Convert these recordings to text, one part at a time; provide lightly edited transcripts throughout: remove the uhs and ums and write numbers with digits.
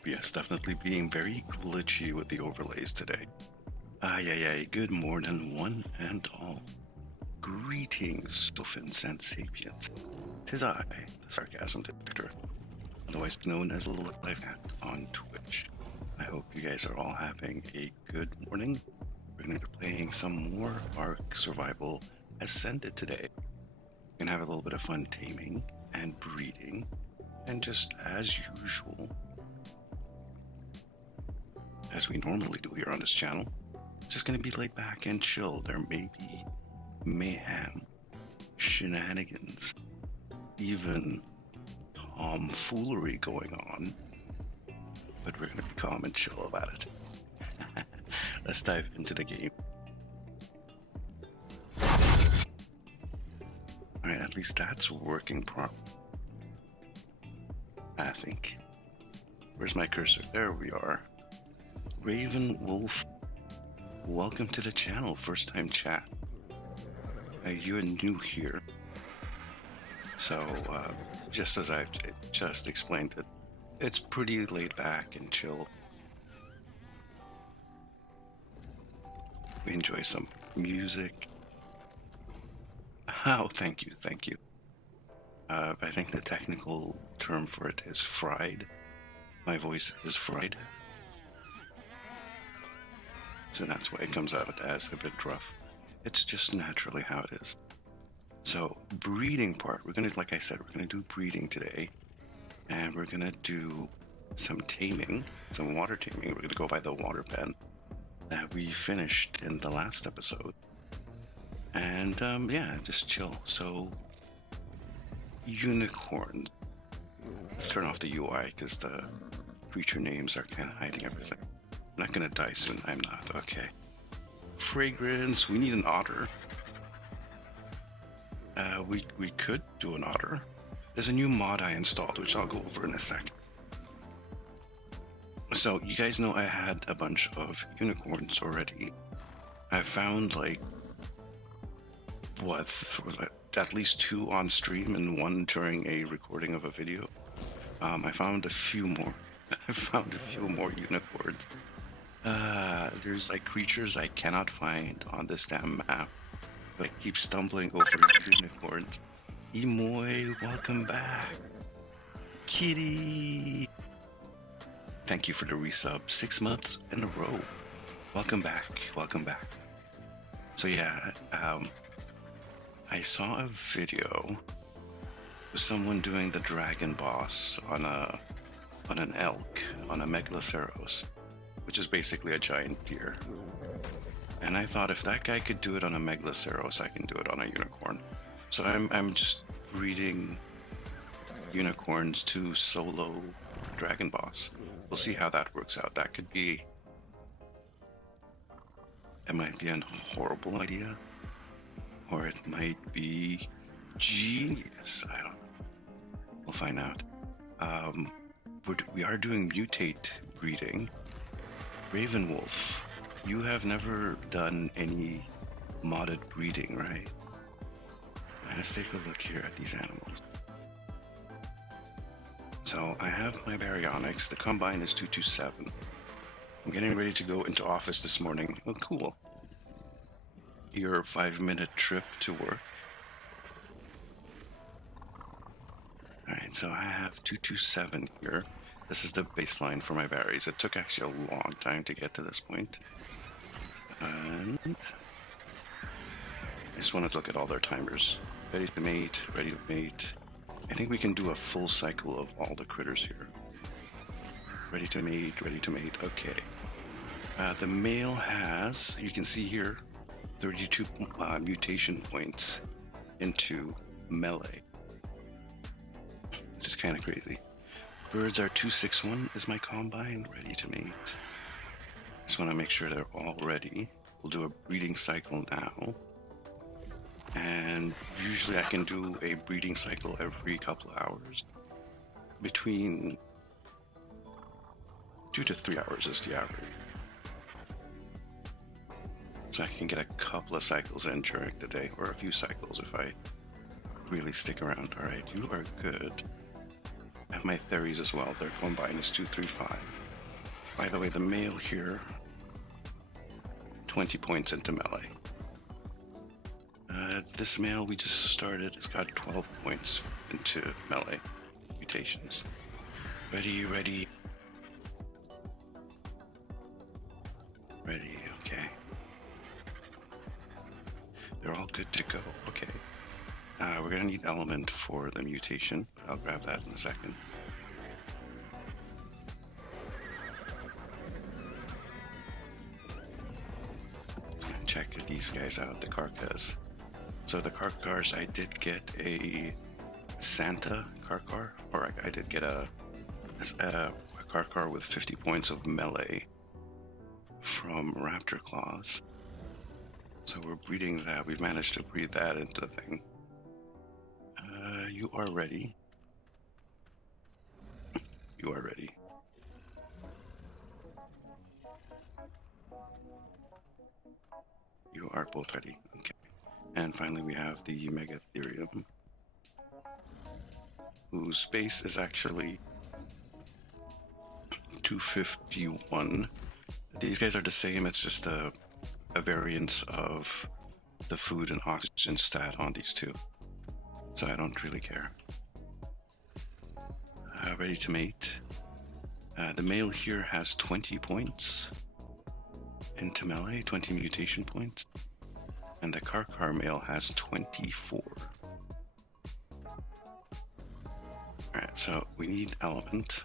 OBS definitely being very glitchy with the overlays today. Ay, good morning, one and all. Greetings, Sophins and Sapiens. 'Tis I, the Sarcasm Detector, otherwise known as Little Life Cat on Twitch. I hope you guys are all having a good morning. We're going to be playing some more ARK Survival Ascended today. We're going to have a little bit of fun taming and breeding, and just as usual, as we normally do here on this channel, it's just going to be laid back and chill. There may be mayhem, shenanigans, even tomfoolery going on, but we're going to be calm and chill about it. Let's dive into the game. Alright, at least that's working properly, I think. Where's my cursor? There we are. Raven Wolf, welcome to the channel. First time chat. You're new here. So, just as I've just explained it, it's pretty laid back and chill. We enjoy some music. Oh, thank you. I think the technical term for it is fried. My voice is fried. So that's why it comes out as a bit rough. It's just naturally how it is. So, breeding part, we're gonna, like I said, we're gonna do breeding today. And we're gonna do some taming, some water taming. We're gonna go by the water pen that we finished in the last episode. And yeah, just chill. So, unicorns. Let's turn off the UI because the creature names are kind of hiding everything. I'm not gonna die soon. I'm not. Okay. Fragrance. We need an otter. We could do an otter. There's a new mod I installed, which I'll go over in a second. So you guys know I had a bunch of unicorns already. I found at least 2 on stream and 1 during a recording of a video. I found a few more. I found a few more unicorns. There's creatures I cannot find on this damn map. But I keep stumbling over unicorns. Emoy, welcome back. Kitty, thank you for the resub. 6 months in a row. Welcome back. So yeah, I saw a video of someone doing the dragon boss on an elk, on a megaloceros, which is basically a giant deer. And I thought if that guy could do it on a megaloceros, I can do it on a unicorn. So I'm just breeding unicorns to solo dragon boss. We'll see how that works out. That could be... It might be a horrible idea. Or it might be genius. I don't know. We'll find out. We are doing mutate breeding. Ravenwolf, you have never done any modded breeding, right? Let's take a look here at these animals. So I have my baryonyx. The combine is 227. I'm getting ready to go into office this morning. Oh, cool. Your 5-minute trip to work. Alright, so I have 227 here. This is the baseline for my berries. It took actually a long time to get to this point. And I just want to look at all their timers. Ready to mate. I think we can do a full cycle of all the critters here. Ready to mate. Okay. The male has, you can see here, 32 mutation points into melee. Which is kind of crazy. Birds are 261 is my combine, ready to mate. Just want to make sure they're all ready. We'll do a breeding cycle now. And usually I can do a breeding cycle every couple of hours. Between 2 to 3 hours is the average. So I can get a couple of cycles in during the day, or a few cycles if I really stick around. Alright, you are good. have my theories as well. Their combine is 235. By the way, the male here, 20 points into melee. This male we just started has got 12 points into melee mutations. Ready, ready. Ready, okay. They're all good to go, okay. We're gonna need element for the mutation. I'll grab that in a second. Check these guys out, the Karkas. So the Karkars, I did get a Santa Karkar, or I did get a Karkar with 50 points of melee from Raptor Claws. So we're breeding that. We've managed to breed that into the thing. You are ready. You are ready. You are both ready. Okay. And finally we have the Megatherium, whose base is actually 251. These guys are the same, it's just a variance of the food and oxygen stat on these two. So I don't really care. Ready to mate. The male here has 20 points into melee, 20 mutation points. And the Karkar male has 24. Alright, so we need element.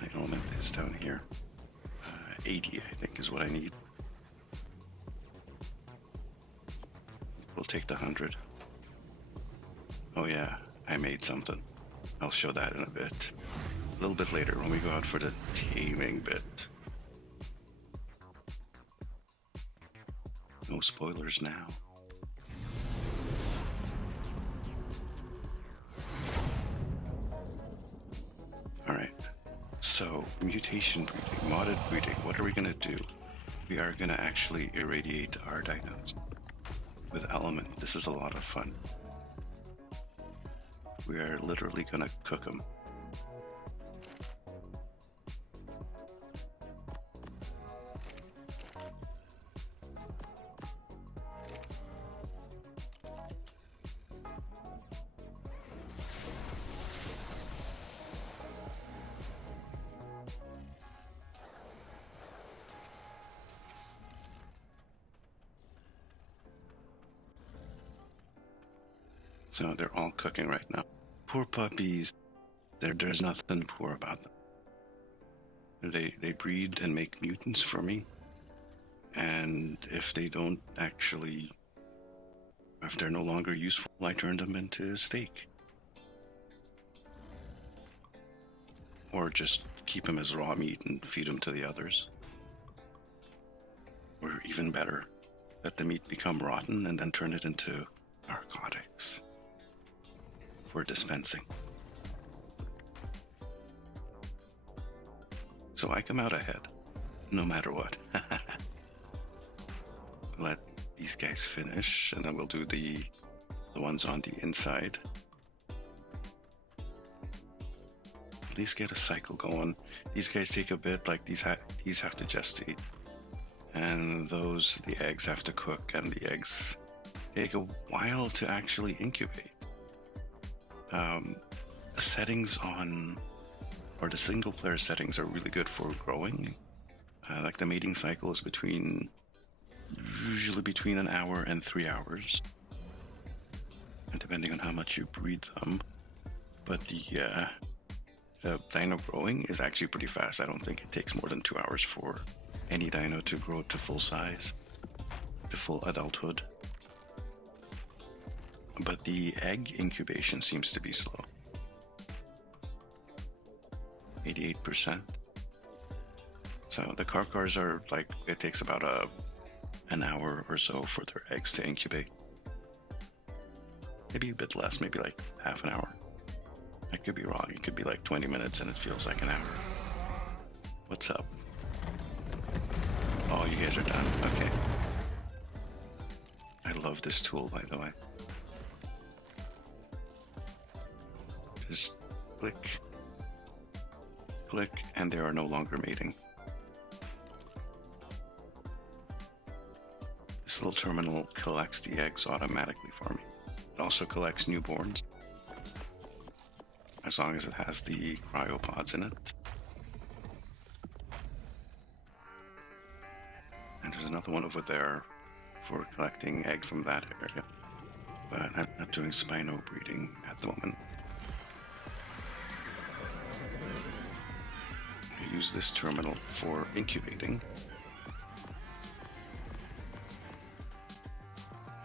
My element is down here. 80, I think, is what I need. We'll take the 100. Oh yeah, I made something. I'll show that in a bit. A little bit later when we go out for the taming bit. No spoilers now. Alright, so mutation breeding, modded breeding, what are we gonna do? We are gonna actually irradiate our dinos with element. This is a lot of fun. We are literally gonna cook them. So they're all cooking right now. Poor puppies. There's nothing poor about them. They breed and make mutants for me. And if they don't actually, if they're no longer useful, I turn them into steak. Or just keep them as raw meat and feed them to the others. Or even better, let the meat become rotten and then turn it into narcotics for dispensing. So I come out ahead, no matter what. Let these guys finish, and then we'll do the ones on the inside. At least get a cycle going. These guys take a bit, like these have to gestate. And those, the eggs have to cook, and the eggs take a while to actually incubate. The settings on, or the single player settings are really good for growing. Like the mating cycle is usually between an hour and 3 hours, and depending on how much you breed them. But the dino growing is actually pretty fast. I don't think it takes more than 2 hours for any dino to grow to full size, to full adulthood. But the egg incubation seems to be slow. 88%. So the Karkars are like, it takes about an hour or so for their eggs to incubate. Maybe a bit less, maybe like half an hour. I could be wrong. It could be like 20 minutes and it feels like an hour. What's up? Oh, you guys are done. Okay. I love this tool, by the way. Just click, click, and they are no longer mating. This little terminal collects the eggs automatically for me. It also collects newborns, as long as it has the cryopods in it. And there's another one over there for collecting egg from that area. But I'm not doing spino breeding at the moment. I use this terminal for incubating.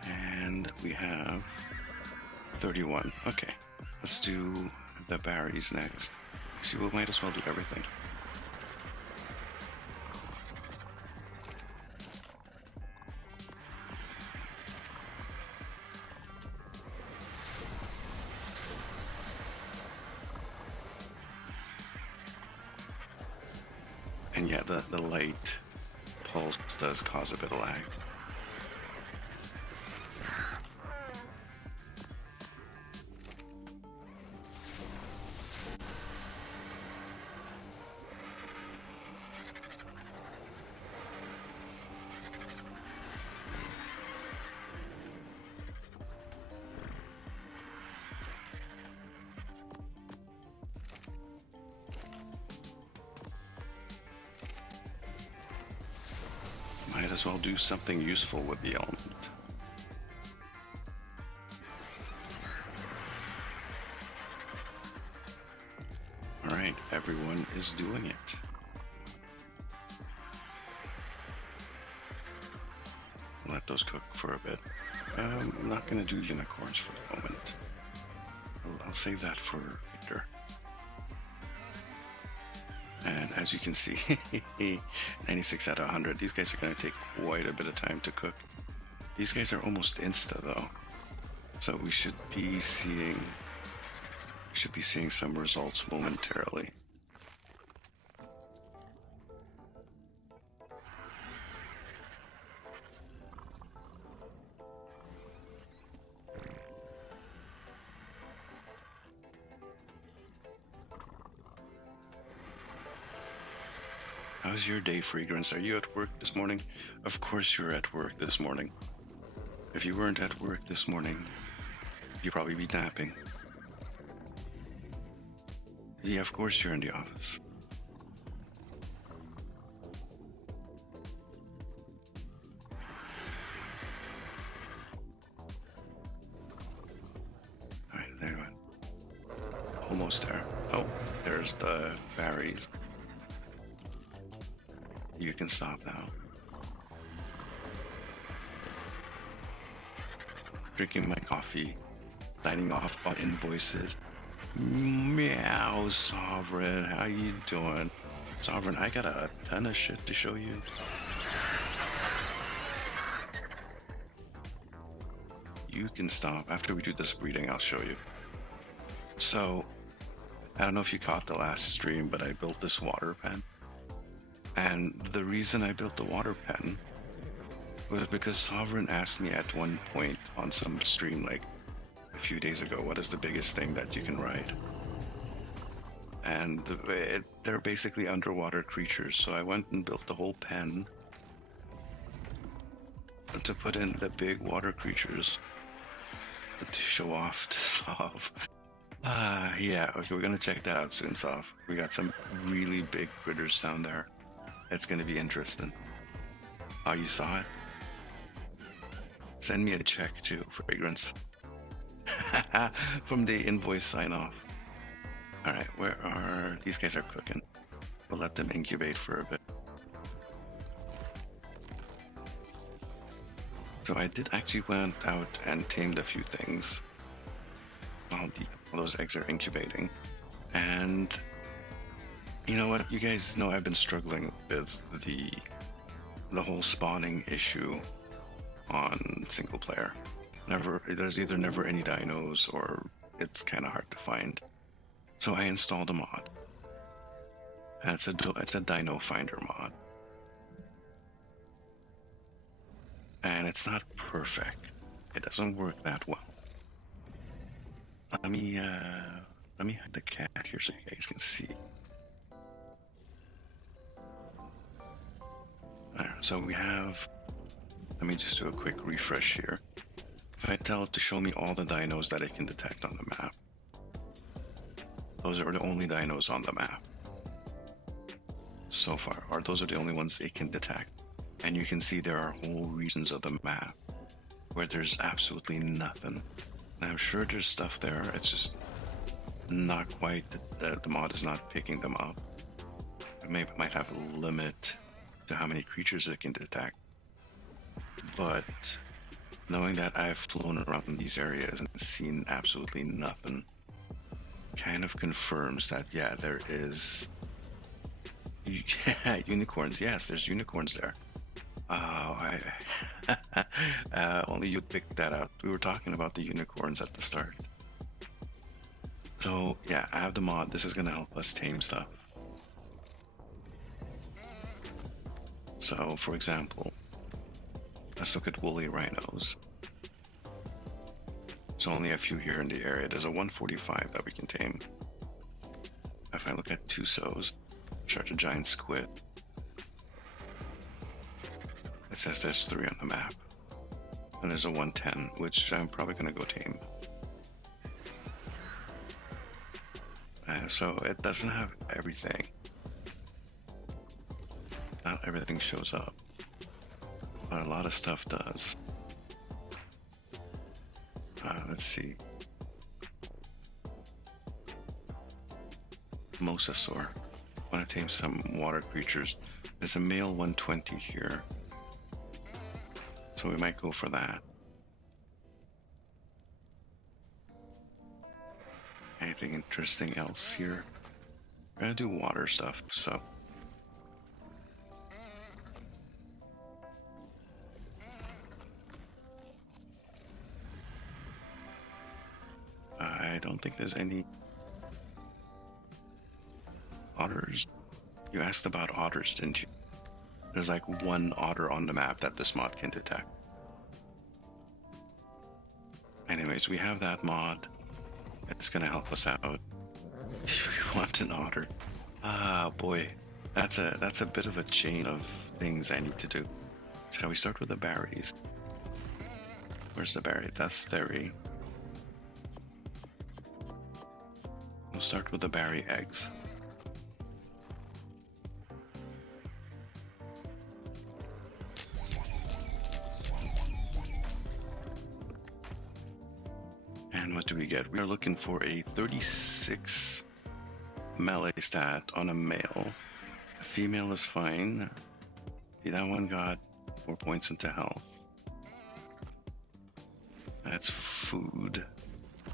And we have 31. Okay, let's do the berries next. See, we might as well do everything. And yeah, the light pulse does cause a bit of lag. Might as well do something useful with the element. Alright, everyone is doing it. Let those cook for a bit. I'm not going to do unicorns for the moment. I'll save that for later. And as you can see, 96 out of 100. These guys are going to take quite a bit of time to cook. These guys are almost insta though, so we should be seeing some results momentarily. How's your day, Fragrance? Are you at work this morning? Of course you're at work this morning. If you weren't at work this morning, you'd probably be napping. Yeah, of course you're in the office. Alright, there you go. Almost there. Oh, there's the berries. You can stop now. Drinking my coffee, signing off on invoices. Meow, Sovereign, how you doing? Sovereign, I got a ton of shit to show you. You can stop. After we do this breeding, I'll show you. So, I don't know if you caught the last stream, but I built this water pen. And the reason I built the water pen was because Sovereign asked me at one point on some stream like a few days ago, what is the biggest thing that you can ride? And they're basically underwater creatures, so I went and built the whole pen to put in the big water creatures to show off to Sov. Yeah, okay, we're gonna check that out soon, Sov. We got some really big critters down there. It's going to be interesting. Oh, you saw it? Send me a check too, Fragrance. From the invoice sign off. Alright, where are... These guys are cooking. We'll let them incubate for a bit. So I did actually went out and tamed a few things while those eggs are incubating. And you know what? You guys know I've been struggling with the whole spawning issue on single player. There's either never any dinos or it's kind of hard to find. So I installed a mod, and it's a Dino Finder mod, and it's not perfect. It doesn't work that well. Let me hide the cat here so you guys can see. So we have. Let me just do a quick refresh here. If I tell it to show me all the dinos that it can detect on the map, those are the only dinos on the map so far, or those are the only ones it can detect. And you can see there are whole regions of the map where there's absolutely nothing. And I'm sure there's stuff there, it's just not quite, the mod is not picking them up. It might have a limit to how many creatures it can detect. But knowing that I've flown around these areas and seen absolutely nothing kind of confirms that, yeah, there is unicorns. Yes, there's unicorns there. Only you picked that up. We were talking about the unicorns at the start. So yeah, I have the mod. This is gonna help us tame stuff. So for example, let's look at woolly rhinos. There's only a few here in the area. There's a 145 that we can tame. If I look at Tusos, which are the giant squid, it says there's 3 on the map. And there's a 110, which I'm probably going to go tame. So it doesn't have everything. Not everything shows up. But a lot of stuff does. Let's see. Mosasaur. I want to tame some water creatures. There's a male 120 here. So we might go for that. Anything interesting else here? We're gonna do water stuff, so. I don't think there's any otters. You asked about otters, didn't you? There's like 1 otter on the map that this mod can detect. Anyways, we have that mod. It's gonna help us out. If we want an otter. Ah, boy. That's a bit of a chain of things I need to do. Shall we start with the berries? Where's the berry? That's theory. We'll start with the berry eggs. And what do we get? We are looking for a 36 melee stat on a male. A female is fine. See, that one got 4 points into health. That's food.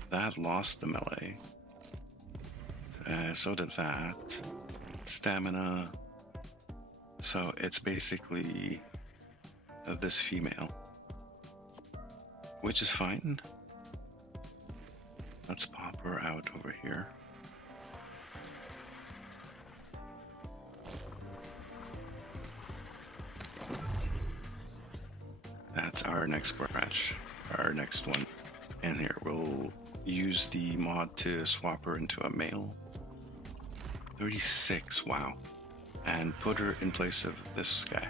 That lost the melee. So did that. Stamina. So it's basically this female, which is fine. Let's pop her out over here. That's our next branch, our next one. And here, we'll use the mod to swap her into a male. 36, wow. And put her in place of this guy.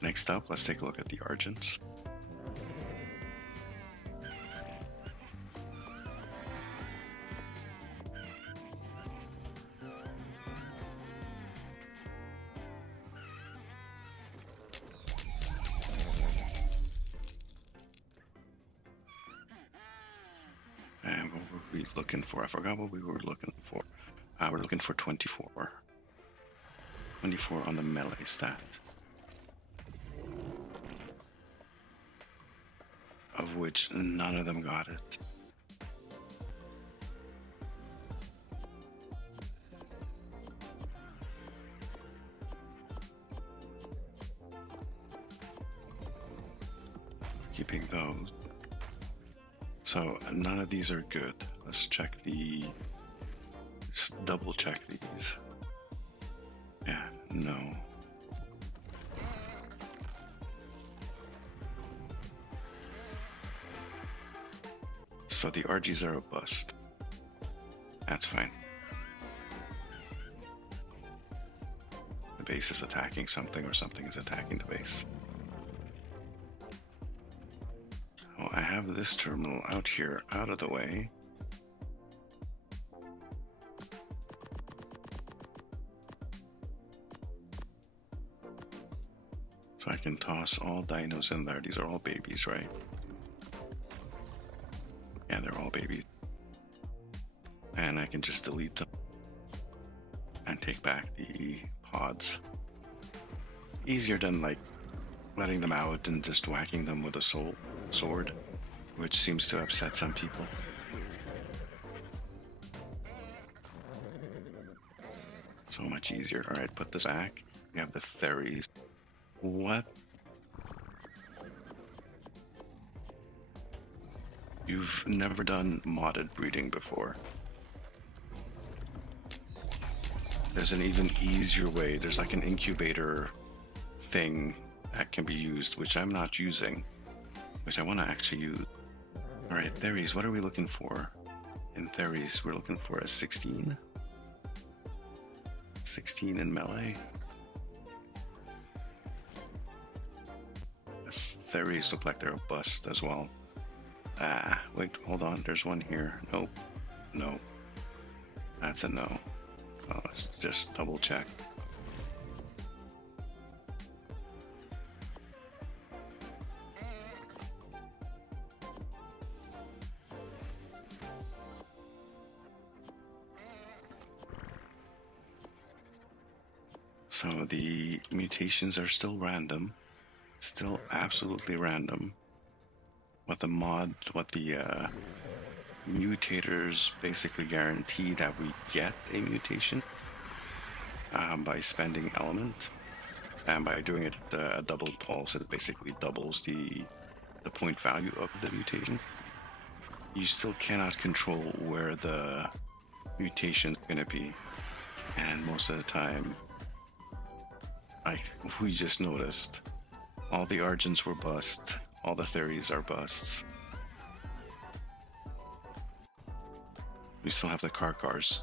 Next up, let's take a look at the Argents. And what were we looking for? I forgot what we were looking for. We're looking for 24. 24 on the melee stat. Of which none of them got it. Keeping those. So none of these are good. Let's check just double check these. Yeah, no. So the RGs are a bust. That's fine. The base is attacking something, or something is attacking the base. Oh, I have this terminal out here, out of the way. So I can toss all dinos in there. These are all babies, right? Yeah, they're all babies. And I can just delete them and take back the pods. Easier than like letting them out and just whacking them with a sword, which seems to upset some people. So much easier. All right, put this back. We have the Theres. What? You've never done modded breeding before. There's an even easier way. There's like an incubator thing that can be used, which I'm not using, which I want to actually use. All right, Theres, what are we looking for? In Theres, we're looking for a 16. 16 in melee. Theres look like they're a bust as well. Ah, wait, hold on. There's one here. Nope. No. That's a no. Well, let's just double check. So the mutations are still random. Still absolutely random. What the mutators basically guarantee that we get a mutation by spending element, and by doing it a double pulse, it basically doubles the point value of the mutation. You still cannot control where the mutation is going to be, and most of the time, we just noticed all the Argents were bust, all the Theres are busts. We still have the cars.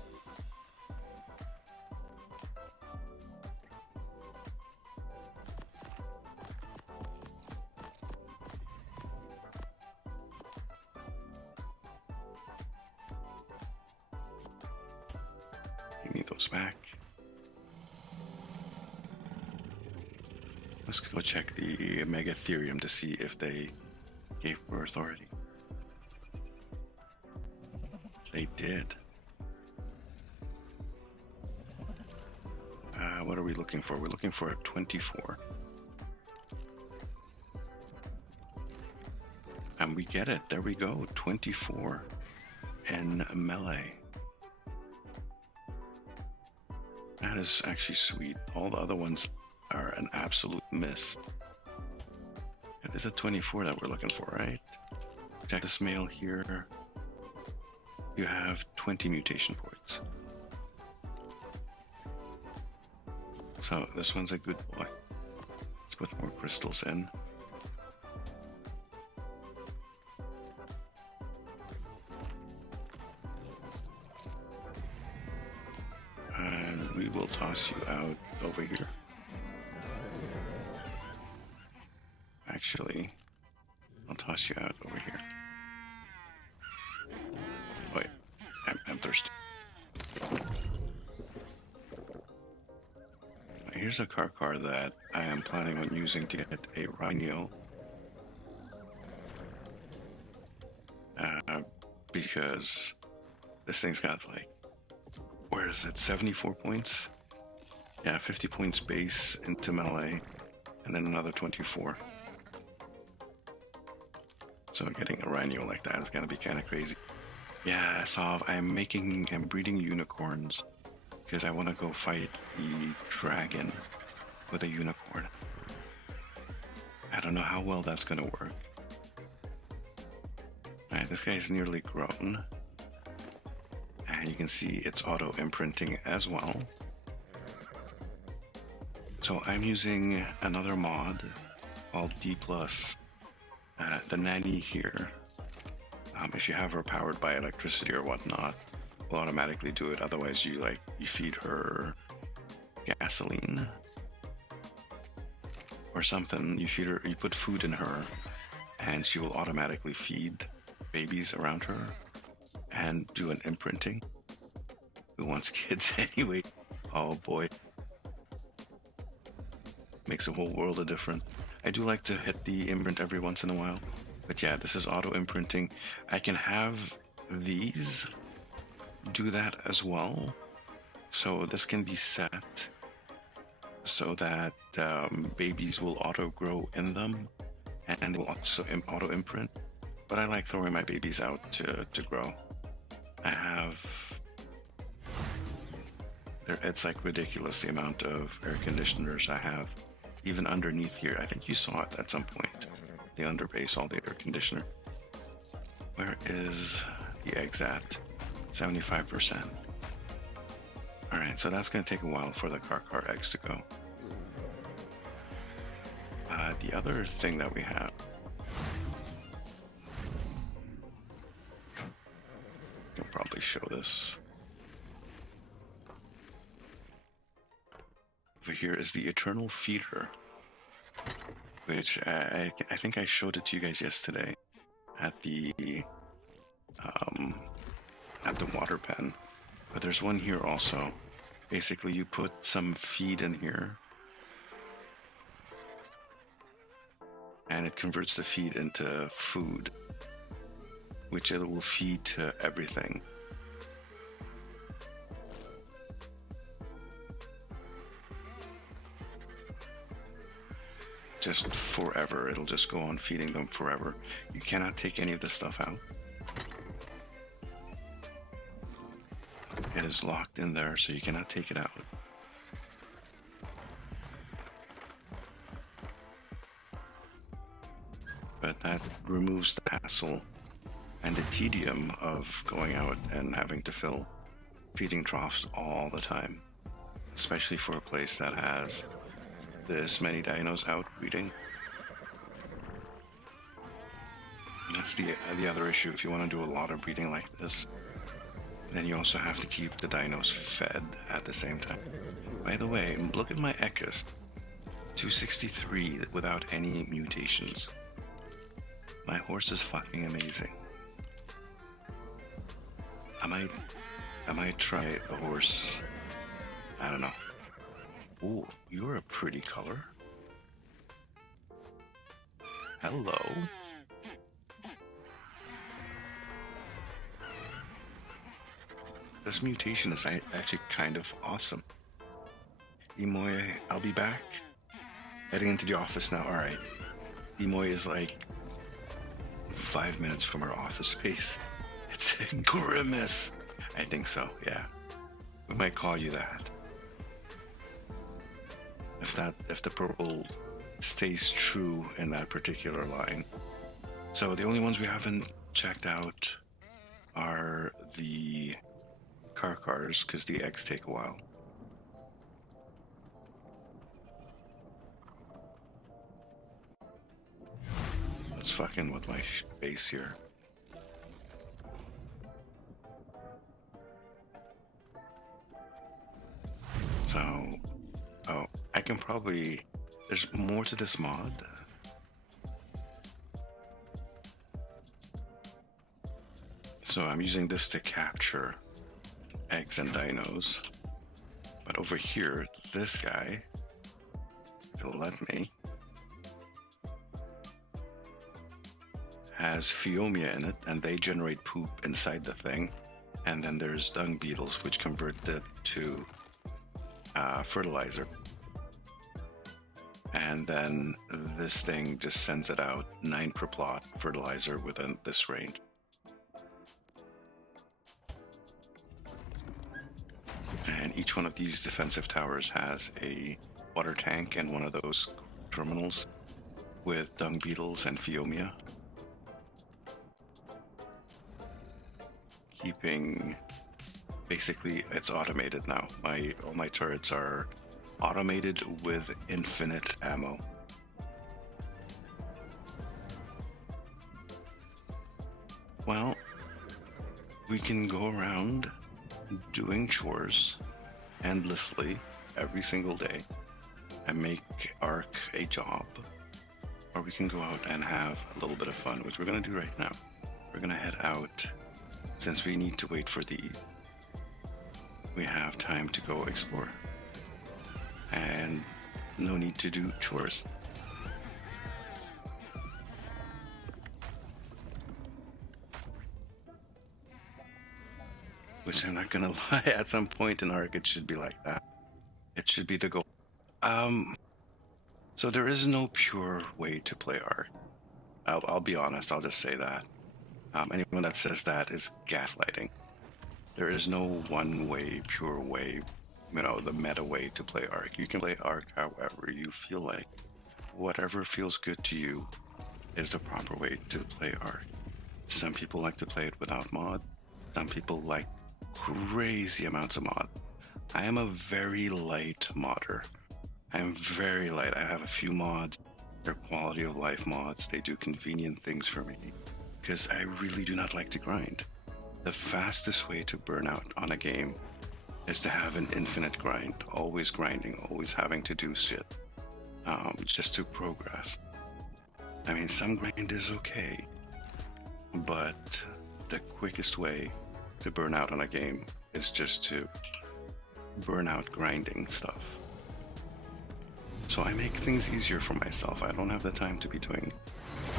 Give me those back. Let's go check the Megatherium to see if they gave birth already. They did. What are we looking for? We're looking for a 24. And we get it. There we go. 24 in melee. That is actually sweet. All the other ones are an absolute miss. It is a 24 that we're looking for, right? Check this male here. You have 20 mutation points. So this one's a good boy. Let's put more crystals in. And we will toss you out over here. Actually, I'll toss you out over here. Wait, I'm thirsty. Here's a car that I am planning on using to get a Rhino. Because this thing's got like, where is it, 74 points? Yeah, 50 points base into melee, and then another 24. So getting a Rhino like that is gonna be kind of crazy. Yeah, so I'm breeding unicorns because I want to go fight the dragon with a unicorn. I don't know how well that's gonna work. Alright, this guy's nearly grown. And you can see it's auto imprinting as well. So I'm using another mod called D+, the nanny here. If you have her powered by electricity or whatnot, will automatically do it. Otherwise, you feed her gasoline or something. You put food in her, and she will automatically feed babies around her and do an imprinting. Who wants kids anyway? Oh boy, makes a whole world of difference. I do like to hit the imprint every once in a while, but yeah, this is auto imprinting. I can have these do that as well. So this can be set so that babies will auto grow in them and they will also auto imprint. But I like throwing my babies out to grow. I have, it's like ridiculous the amount of air conditioners I have. Even underneath here, I think you saw it at some point. The underbase, all the air conditioner. Where is the eggs at? 75%. Alright, so that's going to take a while for the car eggs to go. The other thing that we have, I can probably show this. Over here is the Eternal Feeder, which I think I showed it to you guys yesterday at the water pen. But there's one here also. Basically, you put some feed in here, and it converts the feed into food, which it will feed to everything. Just forever. It'll just go on feeding them forever. You cannot take any of this stuff out. It is locked in there, so you cannot take it out. But that removes the hassle and the tedium of going out and having to fill feeding troughs all the time, especially for a place that has this many dinos out breeding. That's the other issue. If you want to do a lot of breeding like this, then you also have to keep the dinos fed at the same time. By the way, look at my Ekis. 263 without any mutations. My horse is fucking amazing. I might try the horse. I don't know. Ooh, you're a pretty color. Hello. This mutation is actually kind of awesome. Imoy, I'll be back. Heading into the office now. Alright. Imoy is like 5 minutes from our office space. It's a grimace. I think so, yeah. We might call you that. If the purple stays true in that particular line. So the only ones we haven't checked out are the cars, because the eggs take a while. Let's fucking with my base here. So, oh, I can probably, there's more to this mod. So I'm using this to capture eggs and dinos. But over here, this guy, if it'll let me, has Phiomia in it, and they generate poop inside the thing. And then there's dung beetles, which convert it to fertilizer. And then this thing just sends it out 9 per plot fertilizer within this range. And each one of these defensive towers has a water tank and one of those terminals with dung beetles and Phiomia, keeping Basically, it's automated now. All my turrets are automated with infinite ammo. Well, we can go around doing chores endlessly every single day and make ARK a job, or we can go out and have a little bit of fun, which we're going to do right now. We're going to head out. Since we need to wait for these, we have time to go explore and no need to do chores. Which I'm not gonna lie, at some point in ARK it should be like that. It should be the goal. So there is no pure way to play ARK. I'll be honest, I'll just say that. Anyone that says that is gaslighting. There is no one way, pure way, the meta way to play ARK. You can play ARK however you feel like. Whatever feels good to you is the proper way to play ARK. Some people like to play it without mod. Some people like crazy amounts of mod. I am a very light modder. I'm very light. I have a few mods. They're quality of life mods. They do convenient things for me because I really do not like to grind. The fastest way to burn out on a game is to have an infinite grind, always grinding, always having to do shit just to progress. I mean, some grind is okay, but the quickest way to burn out on a game is just to burn out grinding stuff. So I make things easier for myself. I don't have the time to be doing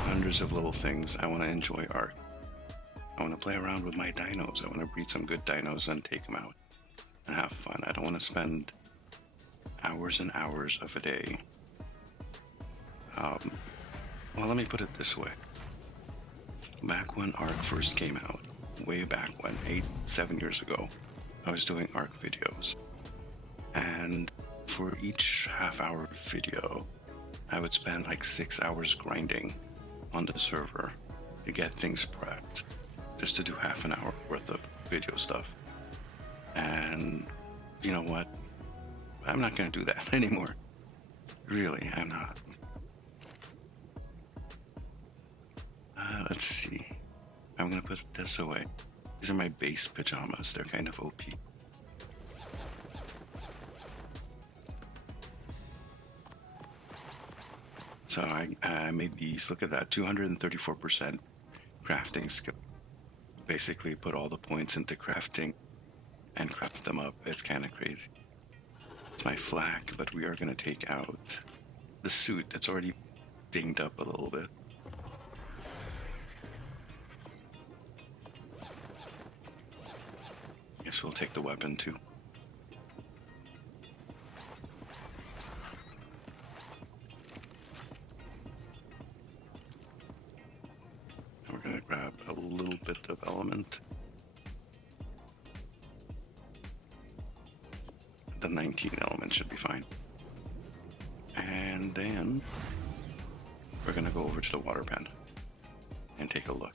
hundreds of little things. I want to enjoy ARK. I want to play around with my dinos. I want to breed some good dinos and take them out and have fun. I don't want to spend hours and hours of a day. Well, let me put it this way. Back when ARK first came out, way back when, 7 years ago, I was doing ARK videos. And for each half-hour video, I would spend like 6 hours grinding on the server to get things prepped, just to do half an hour worth of video stuff. And you know what? I'm not going to do that anymore. Really, I'm not. Let's see. I'm going to put this away. These are my base pajamas. They're kind of OP. So I made these. Look at that, 234% crafting skill. Basically put all the points into crafting and craft them up. It's kind of crazy. It's my flak, but we are going to take out the suit. It's already dinged up a little bit. Guess we'll take the weapon too. And we're going to grab a little bit of element. The 19 element should be fine. And then we're going to go over to the water pen and take a look.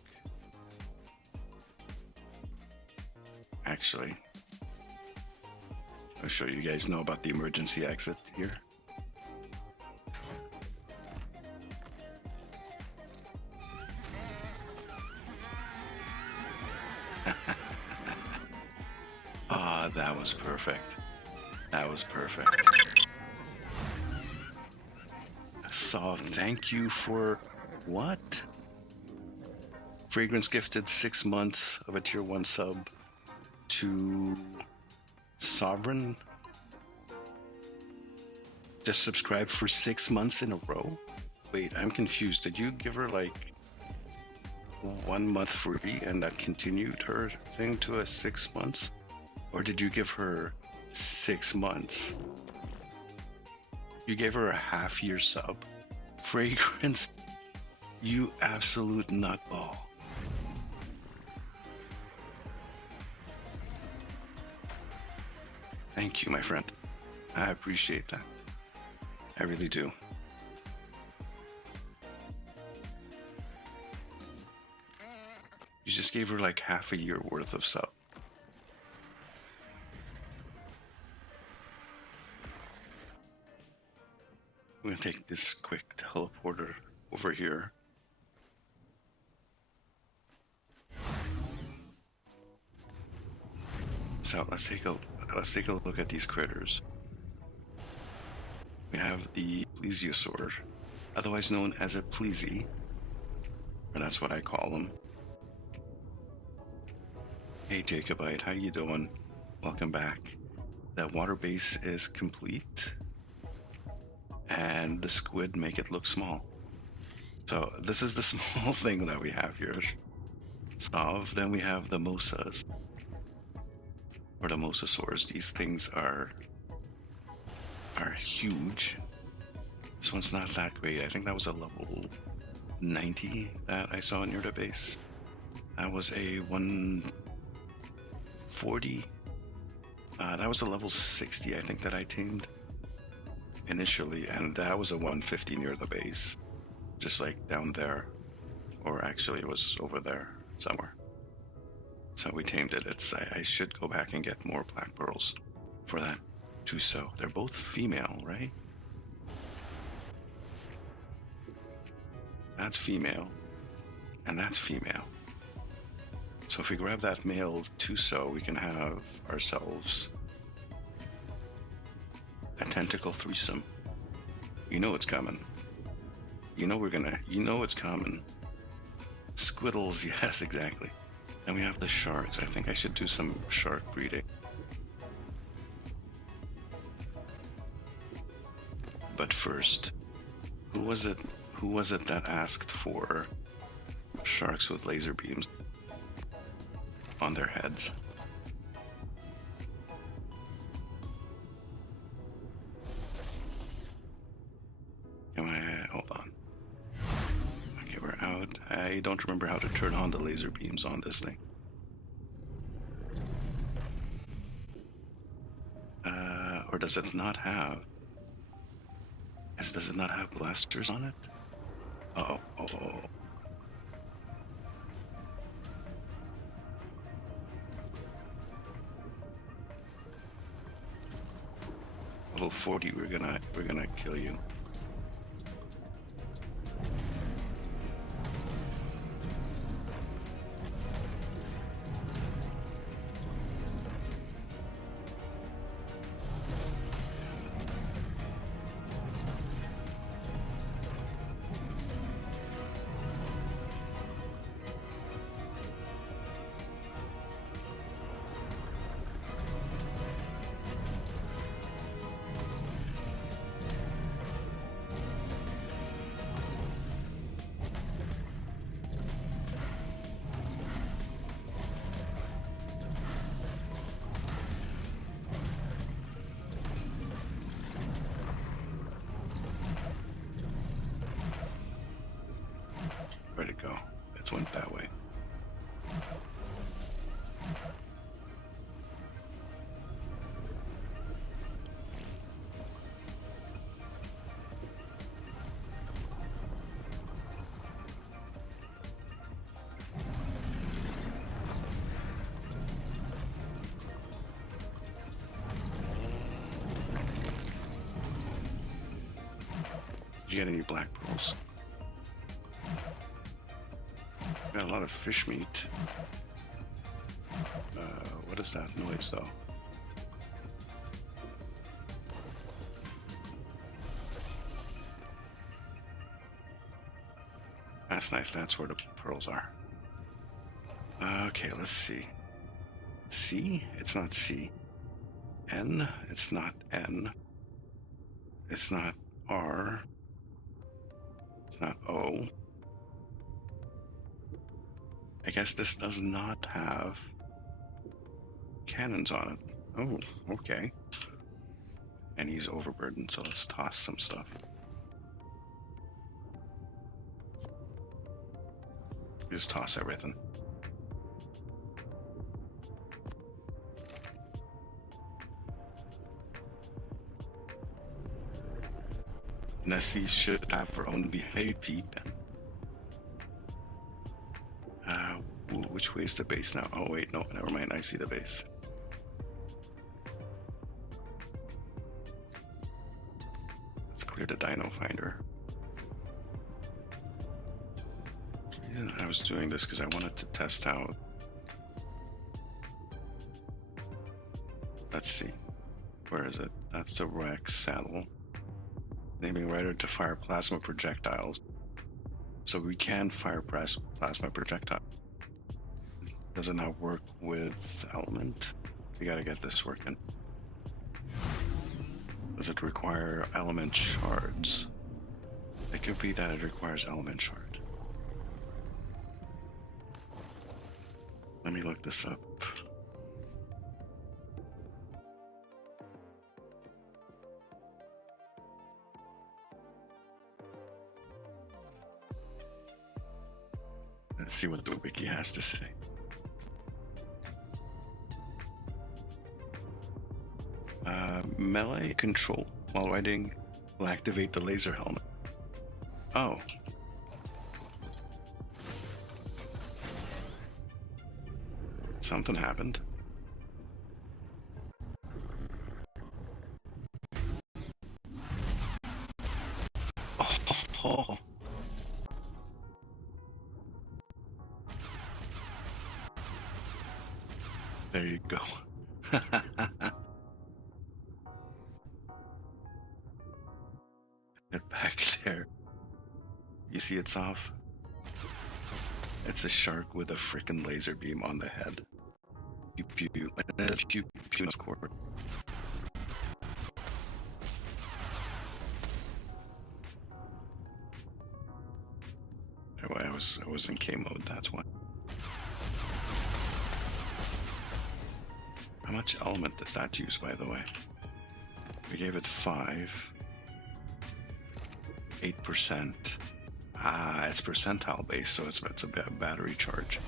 Actually, I'll show you guys know about the emergency exit here. Ah, that was perfect. That was perfect. So thank you for what? Fragrance gifted 6 months of a tier 1 sub to Sovereign. Just subscribed for 6 months in a row? Wait, I'm confused. Did you give her like 1 month free and that continued her thing to a 6 months? Or did you give her 6 months? You gave her a half-year sub. Fragrance, you absolute nutball. Thank you, my friend. I appreciate that. I really do. You just gave her like half a year worth of sub. I'm gonna take this quick teleporter over here. So let's take a look at these critters. We have the plesiosaur, otherwise known as a plesie, or that's what I call them. Hey Jacobite, how you doing? Welcome back. That water base is complete, and the squid make it look small. So this is the small thing that we have here. Then we have the mosas, or the mosasaurs. These things are huge. This one's not that great. I think that was a level 90 that I saw near the base. That was a 140. That was a level 60, I think, that I tamed initially, and that was a 150 near the base, just like down there, or actually it was over there somewhere. So we tamed it. I should go back and get more black pearls for that too. So they're both female, right? That's female, and that's female. So if we grab that male Tuso, we can have ourselves a tentacle threesome. You know it's coming. You know it's coming. Squiddles, yes, exactly. Then we have the sharks. I think I should do some shark breeding. But first, who was it that asked for sharks with laser beams on their heads? Hold on. Okay, we're out. I don't remember how to turn on the laser beams on this thing. Or does it not have? Does it not have blasters on it? Oh. Level 40, we're gonna kill you. Where'd it go? It went that way. Did you get any black pearls? Got a lot of fish meat. What is that noise though? That's nice. That's where the pearls are. Okay, let's see. C? It's not C. N? It's not N. It's not R. It's not O. I guess this does not have cannons on it. Oh, okay. And he's overburdened, so let's toss some stuff. Just toss everything. Nessie should have her own VIP pen. Which way is the base now? Oh wait, no, never mind. I see the base. Let's clear the dino finder. Yeah, I was doing this because I wanted to test out. Let's see. Where is it? That's the Rex saddle. Naming rider to fire plasma projectiles. So we can fire plasma projectiles. Does it not work with element? We gotta get this working. Does it require element shards? It could be that it requires element shard. Let me look this up. Let's see what the wiki has to say. Melee control while riding will activate the laser helmet. Oh. Something happened. Oh. There you go. Get back there. You see it's off? It's a shark with a freaking laser beam on the head. Pew pew. Pew pew. Court. Oh, I was in K mode. That's why. How much element does that use, by the way? We gave it 5. 8%. Ah, it's percentile based, so it's a battery charge.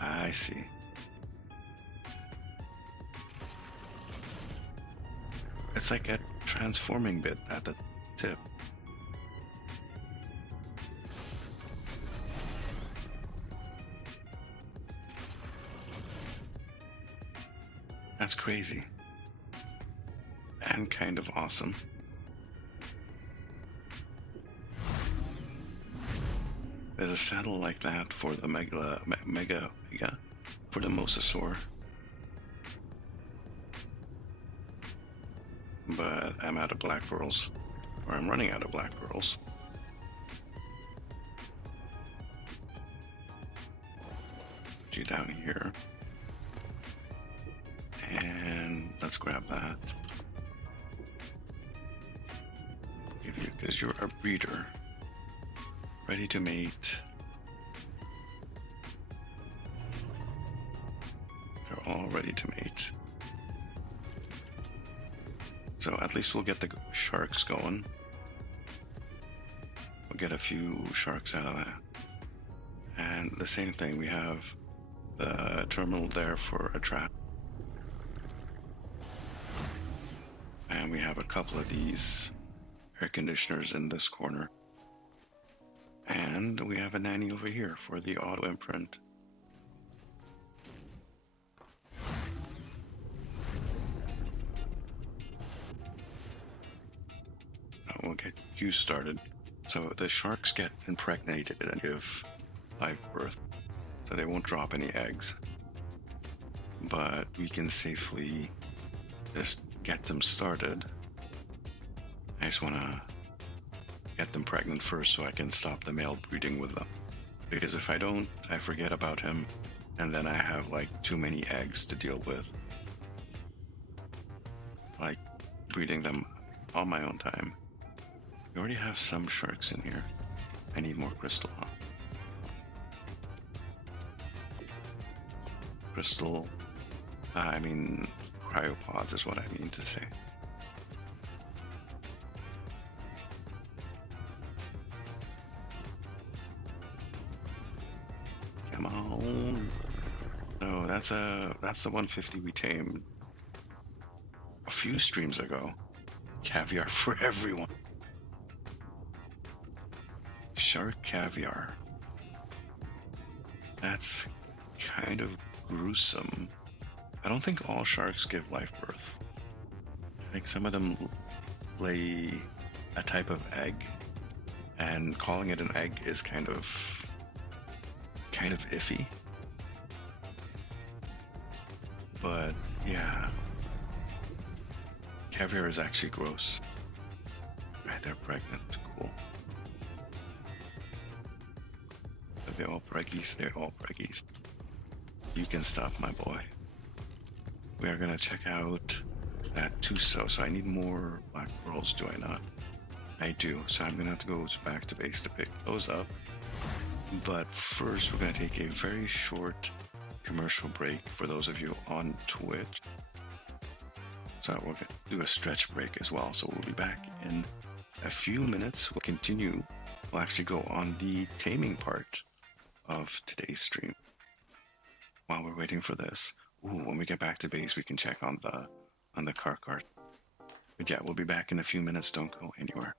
I see. It's like a transforming bit at the tip. That's crazy. And kind of awesome. There's a saddle like that for the mega for the mosasaur. But I'm out of black pearls. Or I'm running out of black pearls. Put you down here. And let's grab that. Give you, because you're a breeder. Ready to mate. They're all ready to mate. So at least we'll get the sharks going. We'll get a few sharks out of that. And the same thing, we have the terminal there for a trap. And we have a couple of these air conditioners in this corner. And we have a nanny over here for the auto imprint. We'll get you started. So the sharks get impregnated and give live birth, so they won't drop any eggs. But we can safely just get them started. I just want to get them pregnant first so I can stop the male breeding with them. Because if I don't, I forget about him, and then I have like too many eggs to deal with. Like breeding them on my own time. We already have some sharks in here. I need more crystal, huh? Crystal, I mean cryopods is what I mean to say. Come on. No, that's the 150 we tamed a few streams ago. Caviar for everyone. Shark caviar. That's kind of gruesome. I don't think all sharks give live birth. I think some of them lay a type of egg, and calling it an egg is kind of iffy. But yeah, caviar is actually gross. Right, they're pregnant. Cool. Are they all preggies? They're all preggies. You can stop, my boy. We are gonna check out that Tuso. So I need more black pearls, do I not? I do. So I'm gonna have to go back to base to pick those up. But first, we're gonna take a very short commercial break for those of you on Twitch. So we're gonna do a stretch break as well. So we'll be back in a few minutes. We'll continue. We'll actually go on the taming part of today's stream. While we're waiting for this, when we get back to base, we can check on the car cart. But yeah, we'll be back in a few minutes. Don't go anywhere.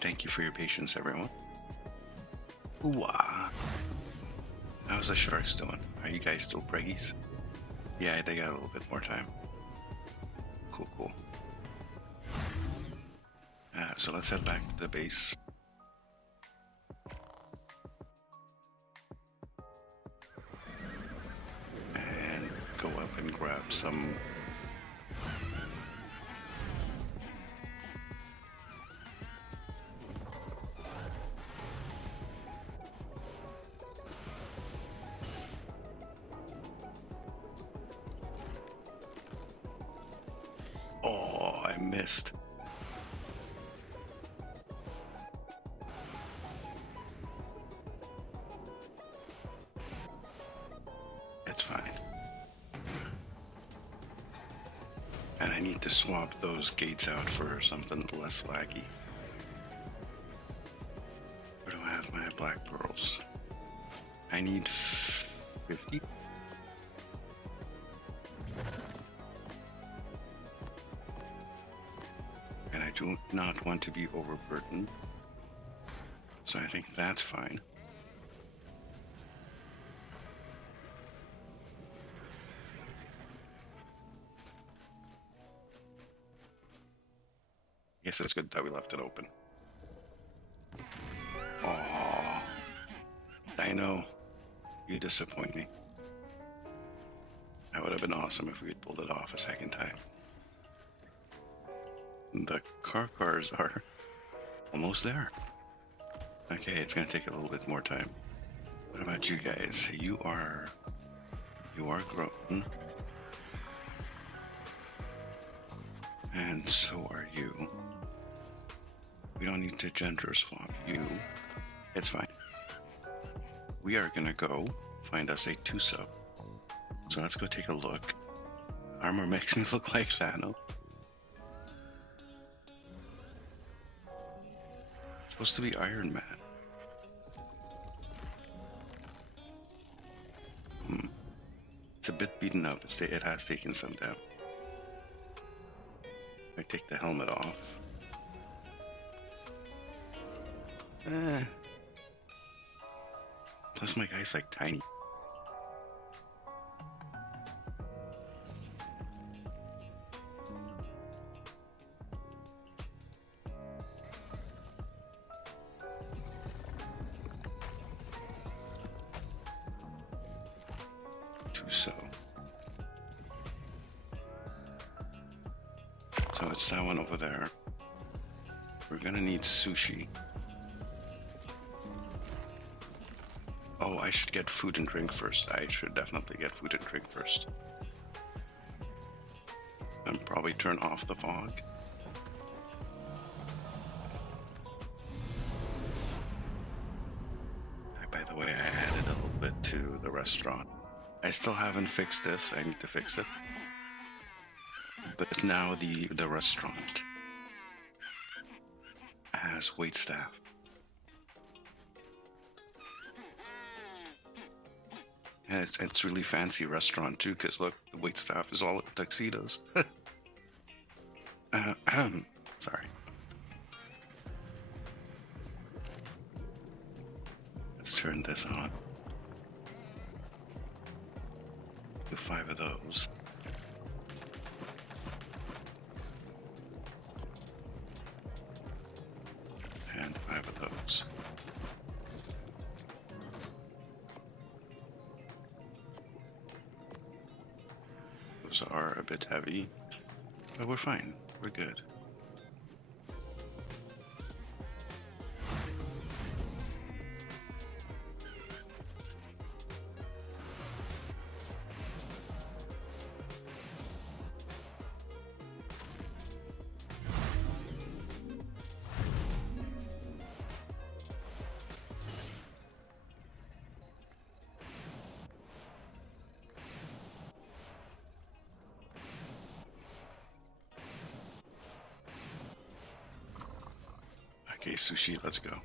Thank you for your patience, everyone. Ooh-ah. How's the sharks doing? Are you guys still preggies? Yeah, they got a little bit more time. Cool, cool. So let's head back to the base. And go up and grab some... Oh, I missed. It's fine. And I need to swap those gates out for something less laggy. Where do I have my black pearls? I need 50. And I do not want to be overburdened. So I think that's fine. I guess it's good that we left it open. Oh, Dino, you disappoint me. That would have been awesome if we had pulled it off a second time. The cars are almost there. Okay, it's gonna take a little bit more time. What about you guys? You are grown. And so are you. We don't need to gender swap you. It's fine. We are gonna go find us a Tuso. So let's go take a look. Armor makes me look like Thanos. Supposed to be Iron Man. It's a bit beaten up. It has taken some down. I take the helmet off. Plus my guy's like tiny. So it's that one over there. We're gonna need sushi. Oh, I should get food and drink first. I should definitely get food and drink first. And probably turn off the fog. By the way, I added a little bit to the restaurant. I still haven't fixed this. I need to fix it. But now the restaurant has waitstaff. And it's really fancy restaurant too, because look, the waitstaff is all in tuxedos. Sorry. Let's turn this on. Do 5 of those. And 5 of those. Those are a bit heavy, but we're fine. We're good. Okay, sushi, let's go.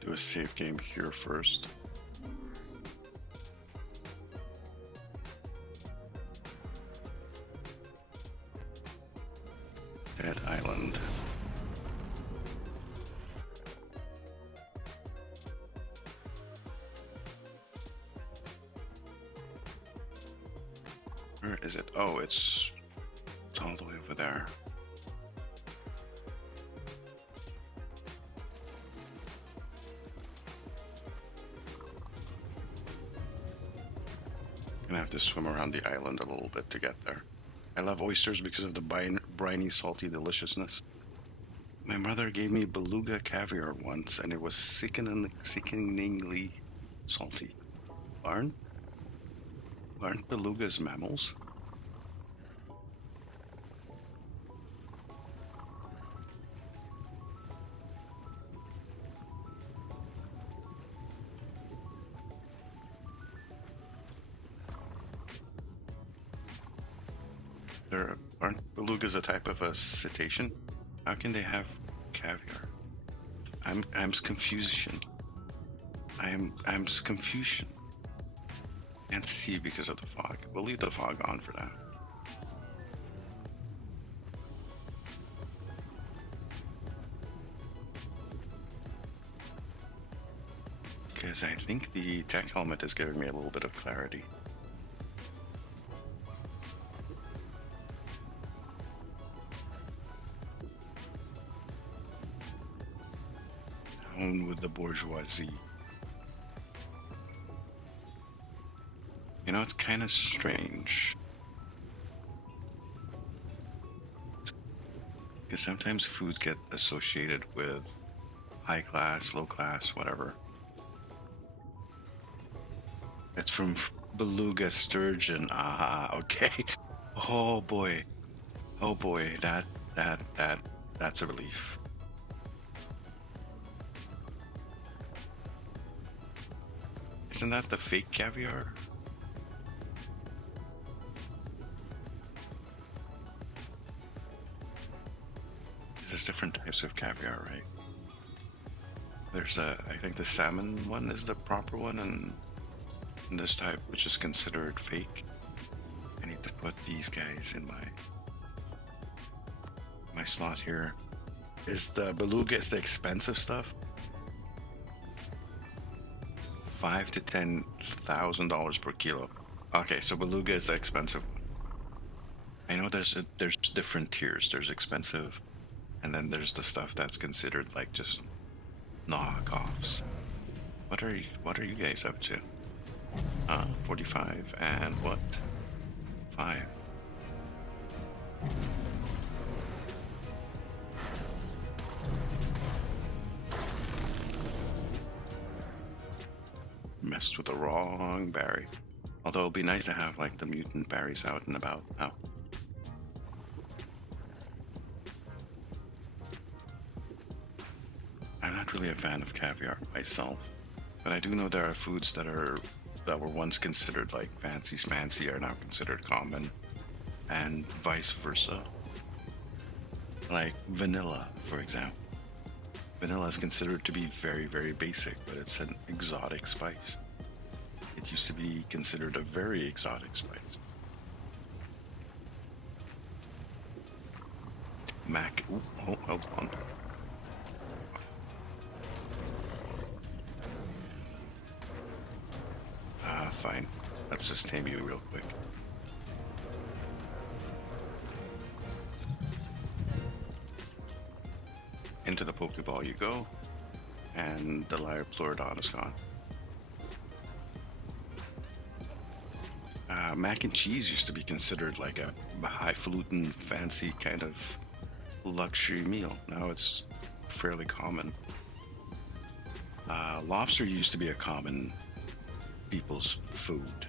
Do a save game here first. Where is it? Oh, it's all the way over there. Gonna have to swim around the island a little bit to get there. I love oysters because of the briny, salty deliciousness. My mother gave me beluga caviar once, and it was sickeningly salty. Aren't belugas mammals? Aren't belugas a type of a cetacean? How can they have caviar? I'm confusion. I'm confusion. Can't see because of the fog. We'll leave the fog on for now. Because I think the tech helmet is giving me a little bit of clarity. Down with the bourgeoisie. You know, it's kind of strange. Because sometimes food get associated with high class, low class, whatever. It's from beluga sturgeon. Ah, okay. Oh boy. Oh boy, that's a relief. Isn't that the fake caviar? There's different types of caviar, right? There's I think the salmon one is the proper one, and this type, which is considered fake. I need to put these guys in my slot here. Is the beluga the expensive stuff? $5,000 to $10,000 per kilo. Okay, so beluga is the expensive one. I know there's different tiers. There's expensive, and then there's the stuff that's considered like just knockoffs. What are you guys up to? 45 and what? 5. Messed with the wrong berry. Although it'd be nice to have like the mutant berries out and about now. I'm not really a fan of caviar myself, but I do know there are foods that were once considered like fancy smancy are now considered common, and vice versa. Like vanilla, for example. Vanilla is considered to be very, very basic, but it's an exotic spice. It used to be considered a very exotic spice. Ooh, hold on. Fine. Let's just tame you real quick. Into the Pokeball you go, and the Pleurodon is gone. Mac and cheese used to be considered like a highfalutin, fancy kind of luxury meal. Now it's fairly common. Lobster used to be a common people's food.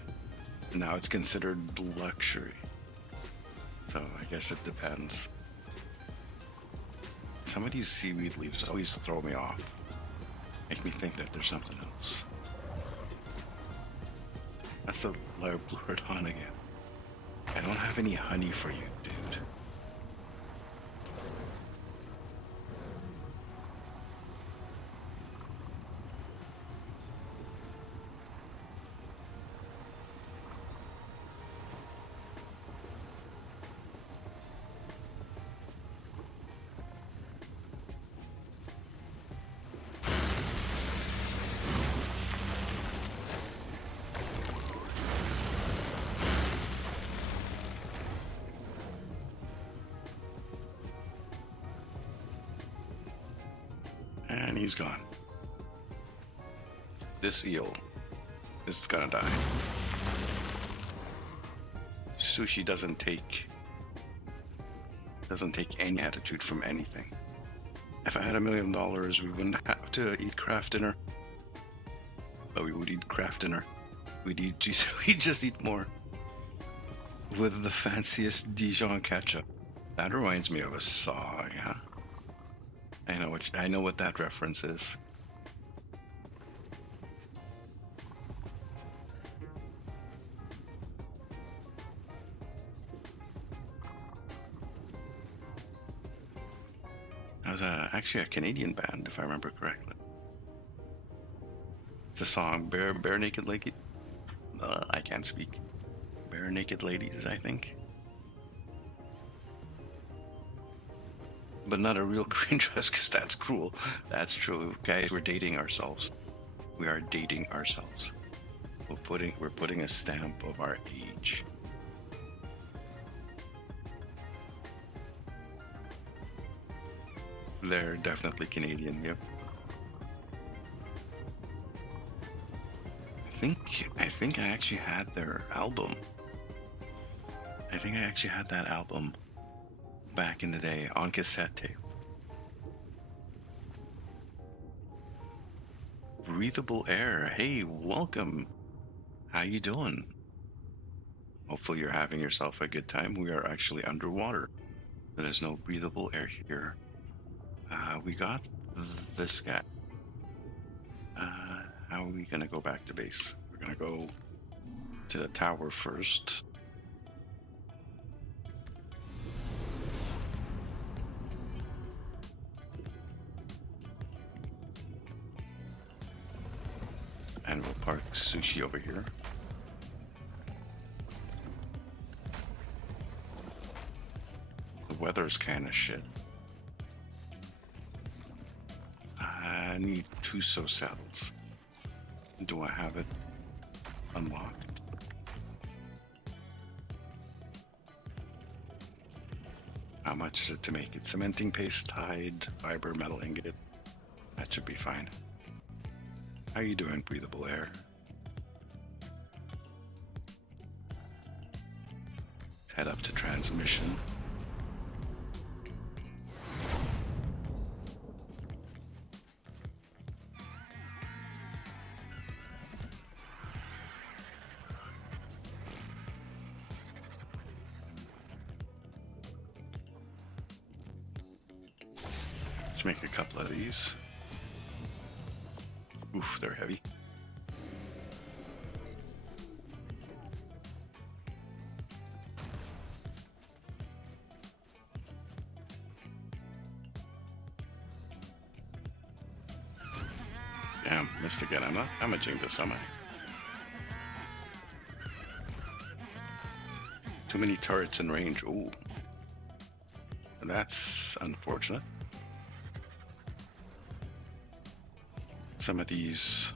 Now it's considered luxury. So I guess it depends. Some of these seaweed leaves always throw me off. Make me think that there's something else. That's the Pleurodon again. I don't have any honey for you, dude. And he's gone. This eel is gonna die. Sushi doesn't take any attitude from anything. If I had $1 million, we wouldn't have to eat craft dinner. But we would eat craft dinner. We'd just eat more. With the fanciest Dijon ketchup. That reminds me of a song, yeah. I know what that reference is. That was actually a Canadian band, if I remember correctly. It's a song, Bare Naked Ladies. I can't speak. Bare Naked Ladies, I think. But not a real green dress, because that's cruel. That's true. Guys, we're dating ourselves. We are dating ourselves. We're putting a stamp of our age. They're definitely Canadian, yep. I think I actually had their album. I think I actually had that album back in the day on cassette tape. Breathable Air. Hey, welcome. How you doing? Hopefully you're having yourself a good time. We are actually underwater. There's no breathable air here. We got this guy. How are we gonna go back to base? We're gonna go to the tower first. And we'll park Sushi over here. The weather's kind of shit. I need 2 cells. Do I have it unlocked? How much is it to make it? Cementing paste, hide, fiber, metal ingot. That should be fine. How you doing, Breathable Air? Let's head up to transmission. Let's make a couple of these. Oof, they're heavy. Damn, missed again. I'm not damaging this, am I? Too many turrets in range. Ooh. That's unfortunate. Some of these,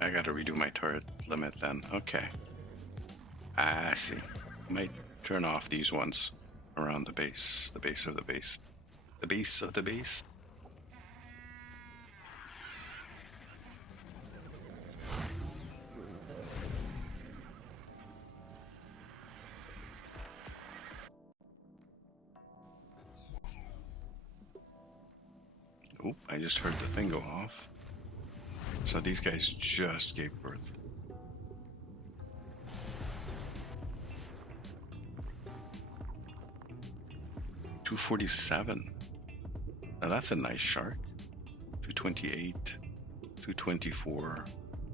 I gotta redo my turret limit then. Okay. I see. Might turn off these ones around the base of the base. The base of the base. Oop, I just heard the thing go off. So these guys just gave birth. $247. Now that's a nice shark. 228, 224,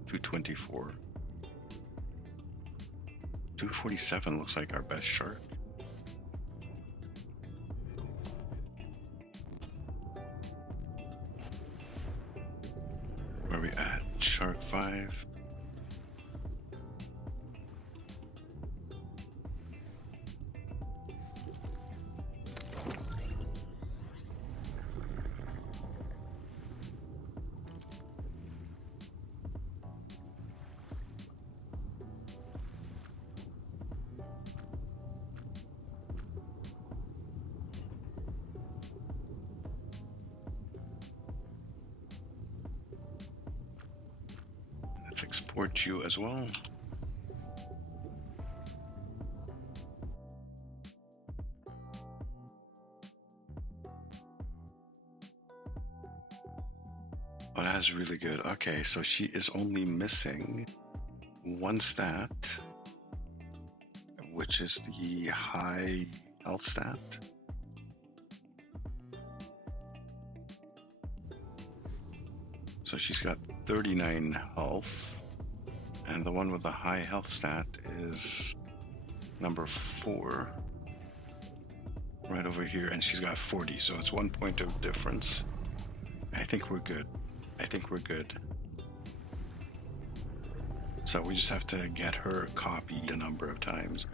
224. 247 looks like our best shark. Where are we at? Shark 5. Let's export you as well. Oh, that is really good. Okay, so she is only missing one stat, which is the high health stat. So she's got 39 health, and the one with the high health stat is number 4, right over here, and she's got 40, so it's 1 point of difference. I think we're good. I think we're good. So we just have to get her copied a number of times.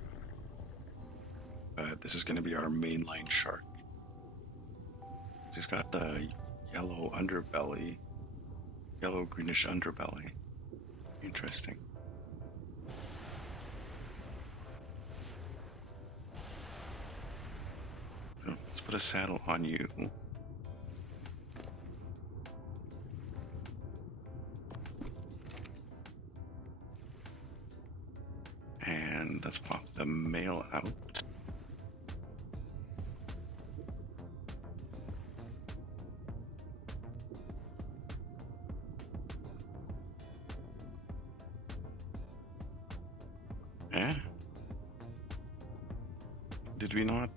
This is going to be our mainline shark. She's got the yellow underbelly. Yellow greenish underbelly. Interesting. So let's put a saddle on you. And let's pop the male out. Eh? Did we not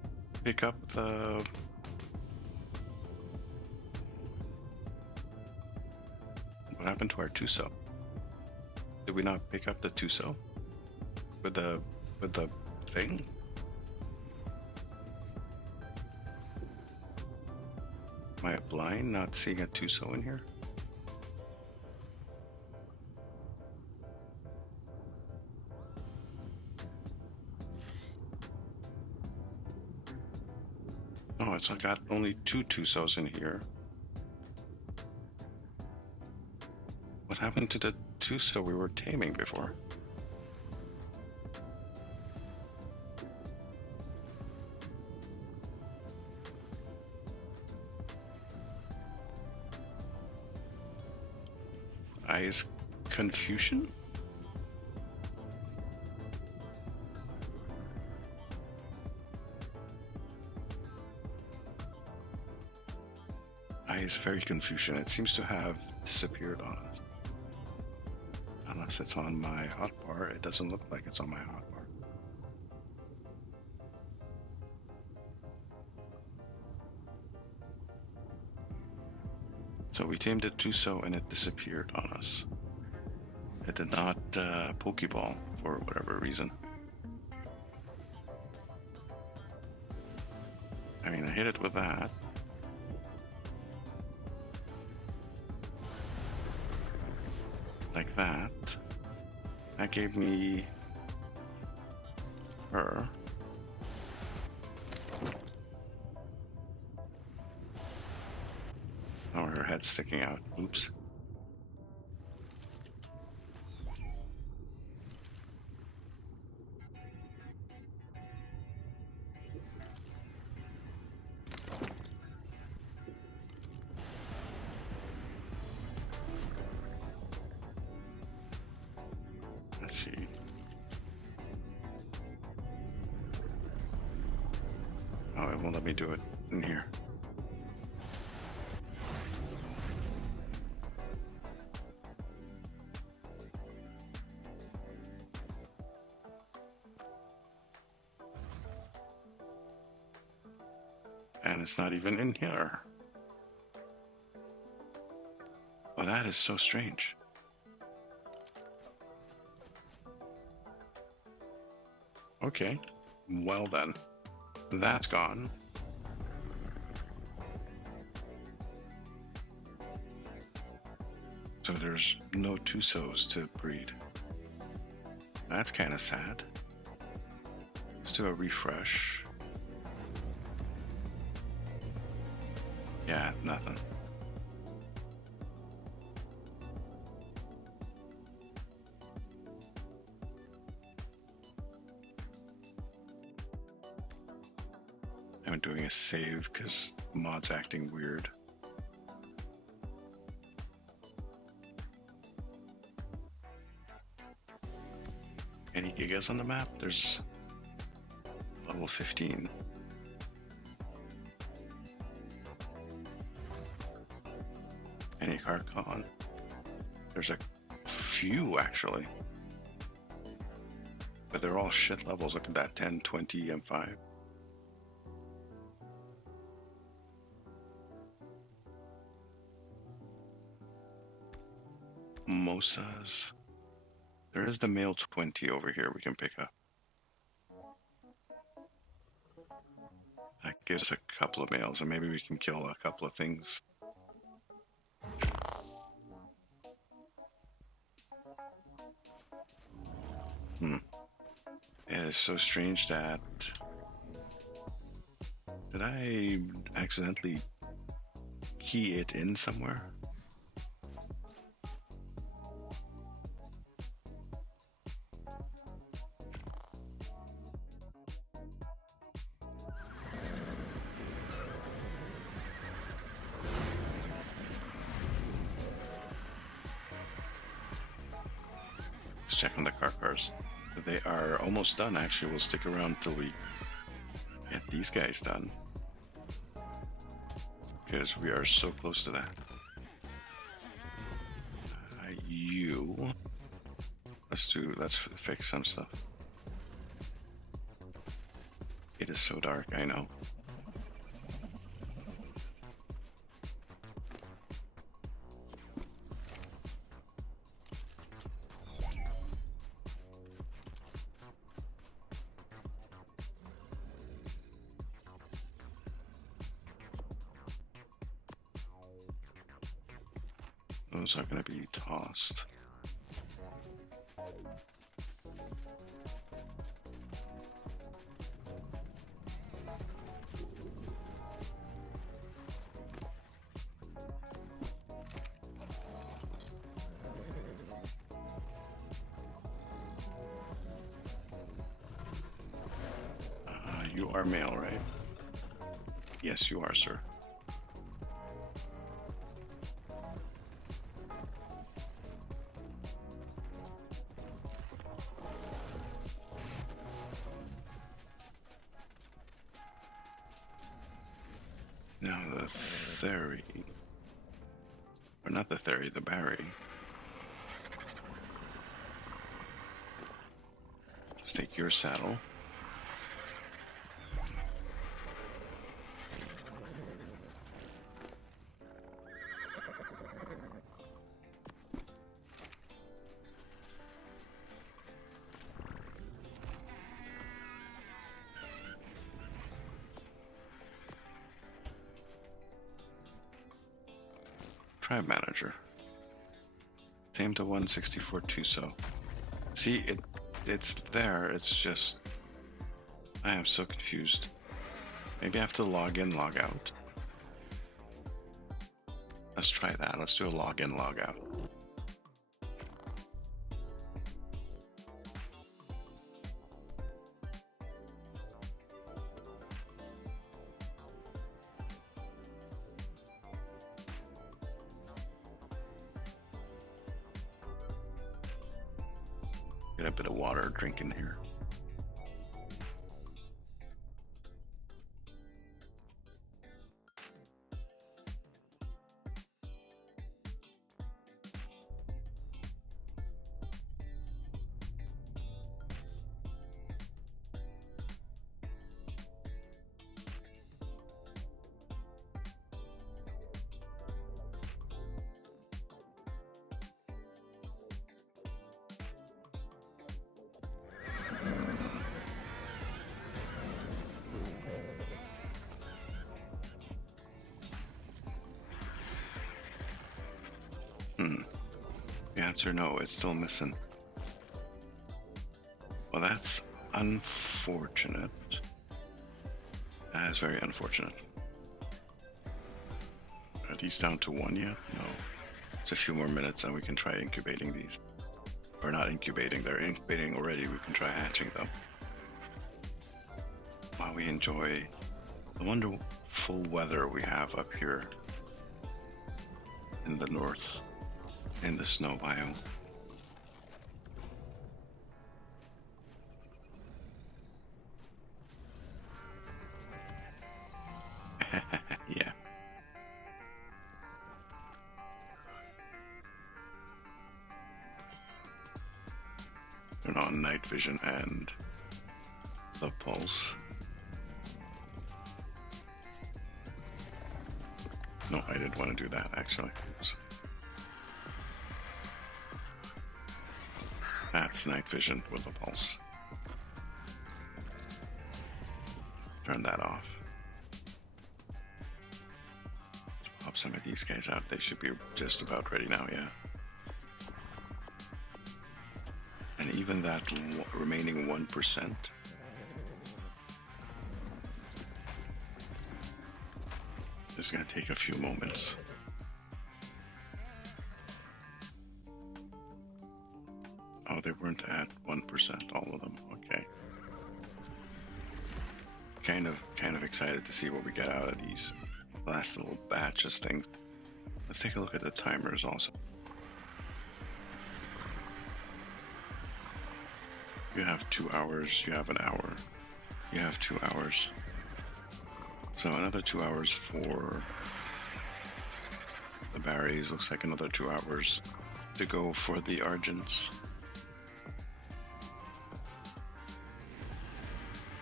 pick up the... What happened to our Tuso? Did we not pick up the Tuso? With the thing? Am I blind not seeing a Tuso in here? Oh, it's got only 2 Tusos in here. What happened to the Tuso we were taming before? Eyes confusion? Eyes very confusion. It seems to have disappeared on us. Unless it's on my hotbar. It doesn't look like it's on my hotbar. So we tamed it Tuso and it disappeared on us. It did not Pokeball for whatever reason. I mean, I hit it with that. Like that. That gave me her. Oh, her head's sticking out. Oops. Actually, oh, it won't let me do it in here. And it's not even in here. Well, that is so strange. Okay, well then, that's gone. So there's no Tusos to breed. That's kind of sad. Let's do a refresh. Yeah, nothing. I'm doing a save because mod's acting weird. Any gigas on the map? There's level 15. Any Carcon? There's a few actually. But they're all shit levels. Look at that 10, 20, M5. Mosas. There is the male 20 over here we can pick up. That gives a couple of males, and maybe we can kill a couple of things. It is so strange that... Did I accidentally key it in somewhere? Let's check on the car cars. They are almost done, actually. We'll stick around till we get these guys done, because we are so close to that. Let's fix some stuff. It is so dark, I know. Those are going to be tossed. You are male, right? Yes, you are, sir. Now the theory, or not the theory, the Barry. Let's take your saddle. Tribe manager. Tame to 164 Tuso. See, it's there, it's just... I am so confused. Maybe I have to log in, log out. Let's try that. Let's do a log in, log out. Get a bit of water drinking here. The answer, no, it's still missing. Well, that's unfortunate. That is very unfortunate. Are these down to 1 yet? No. It's a few more minutes and we can try incubating these. Or not incubating, they're incubating already. We can try hatching them. While we enjoy the wonderful weather we have up here in the north, in the snow biome. Turn on night vision and the pulse. No, I didn't want to do that actually. Oops. That's night vision with a pulse. Turn that off. Let's pop some of these guys out. They should be just about ready now, yeah. And even that remaining 1%. Is going to take a few moments. Oh, they weren't at 1%, all of them. Okay. Kind of excited to see what we get out of these last little batches things. Let's take a look at the timers also. You have 2 hours, you have an hour, you have 2 hours. So another 2 hours for the berries. Looks like another 2 hours to go for the argents.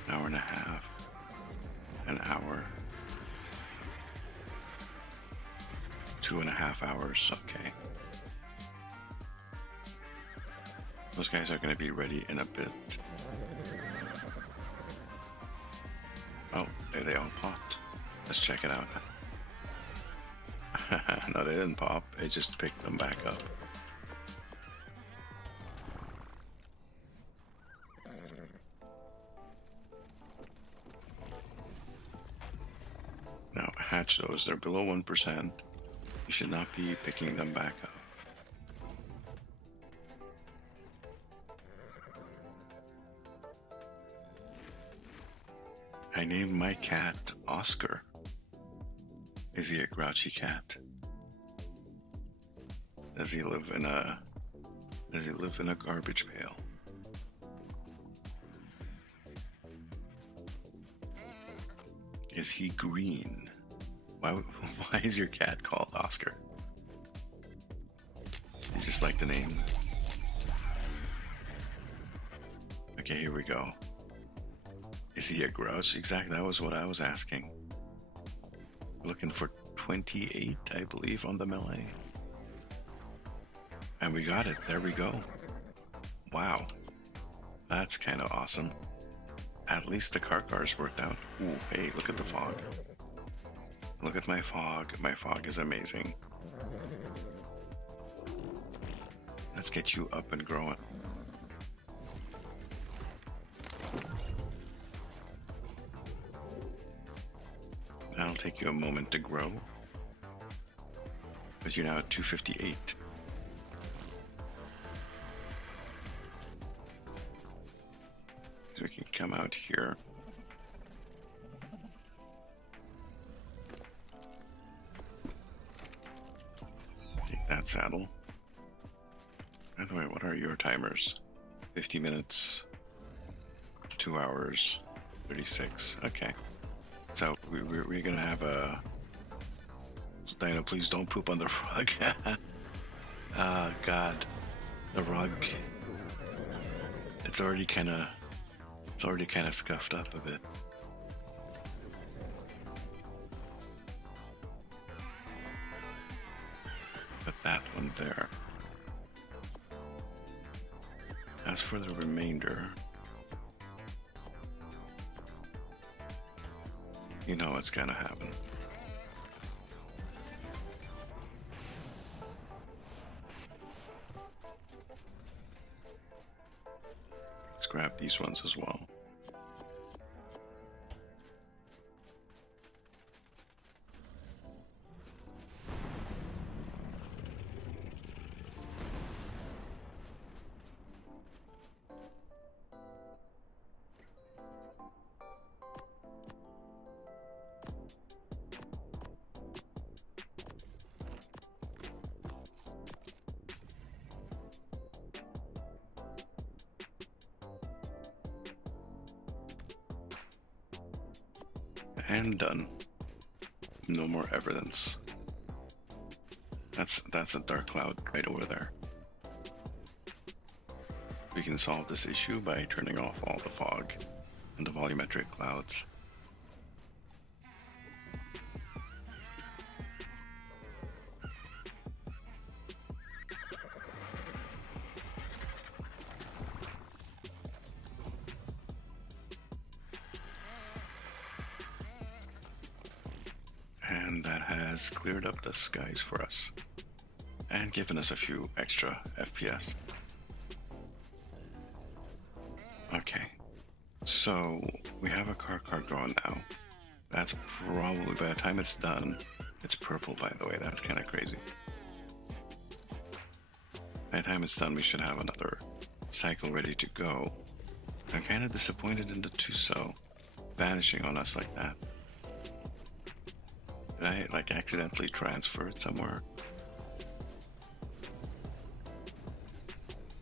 An hour and a half. An hour. 2.5 hours. Okay. Those guys are going to be ready in a bit. Oh, there they all popped. Let's check it out. No, they didn't pop. It just picked them back up. Now, hatch those. They're below 1%. You should not be picking them back up. I named my cat Oscar. Is he a grouchy cat? Does he live in a garbage pail? Is he green? Why is your cat called Oscar? You just like the name. Okay, here we go. Is he a grouch? Exactly, that was what I was asking. Looking for 28, I believe, on the melee. And we got it. There we go. Wow. That's kind of awesome. At least the car cars worked out. Ooh, hey, look at the fog. Look at my fog. My fog is amazing. Let's get you up and growing. That'll take you a moment to grow. But you're now at 258. So we can come out here. Take that saddle. By the way, what are your timers? 50 minutes, 2 hours, 36. Okay. So we're gonna have a... Diana, please don't poop on the rug. Oh God, the rug. It's already kind of scuffed up a bit. Put that one there. As for the remainder, you know what's gonna happen. Let's grab these ones as well. And done. No more evidence. That's a dark cloud right over there. we can solve this issue by turning off all the fog and the volumetric clouds. And that has cleared up the skies for us and given us a few extra FPS. Okay, so we have a car going now. That's probably, by the time it's done, it's purple, by the way. That's kind of crazy. By the time it's done, we should have another cycle ready to go. I'm kind of disappointed in the Tuso vanishing on us like that. Did I like accidentally transfer it somewhere?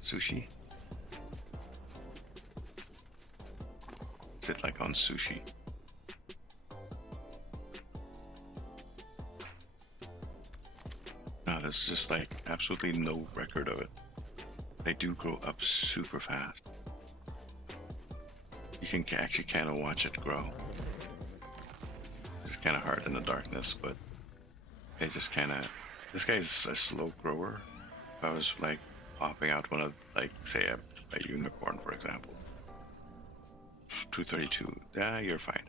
Sushi? Is it like on sushi? No, there's just like absolutely no record of it. They do grow up super fast. You can actually kind of watch it grow. It's kind of hard in the darkness, but they just kind of... This guy's a slow grower. If I was like popping out one of, like, say a unicorn, for example. 232. Yeah, you're fine.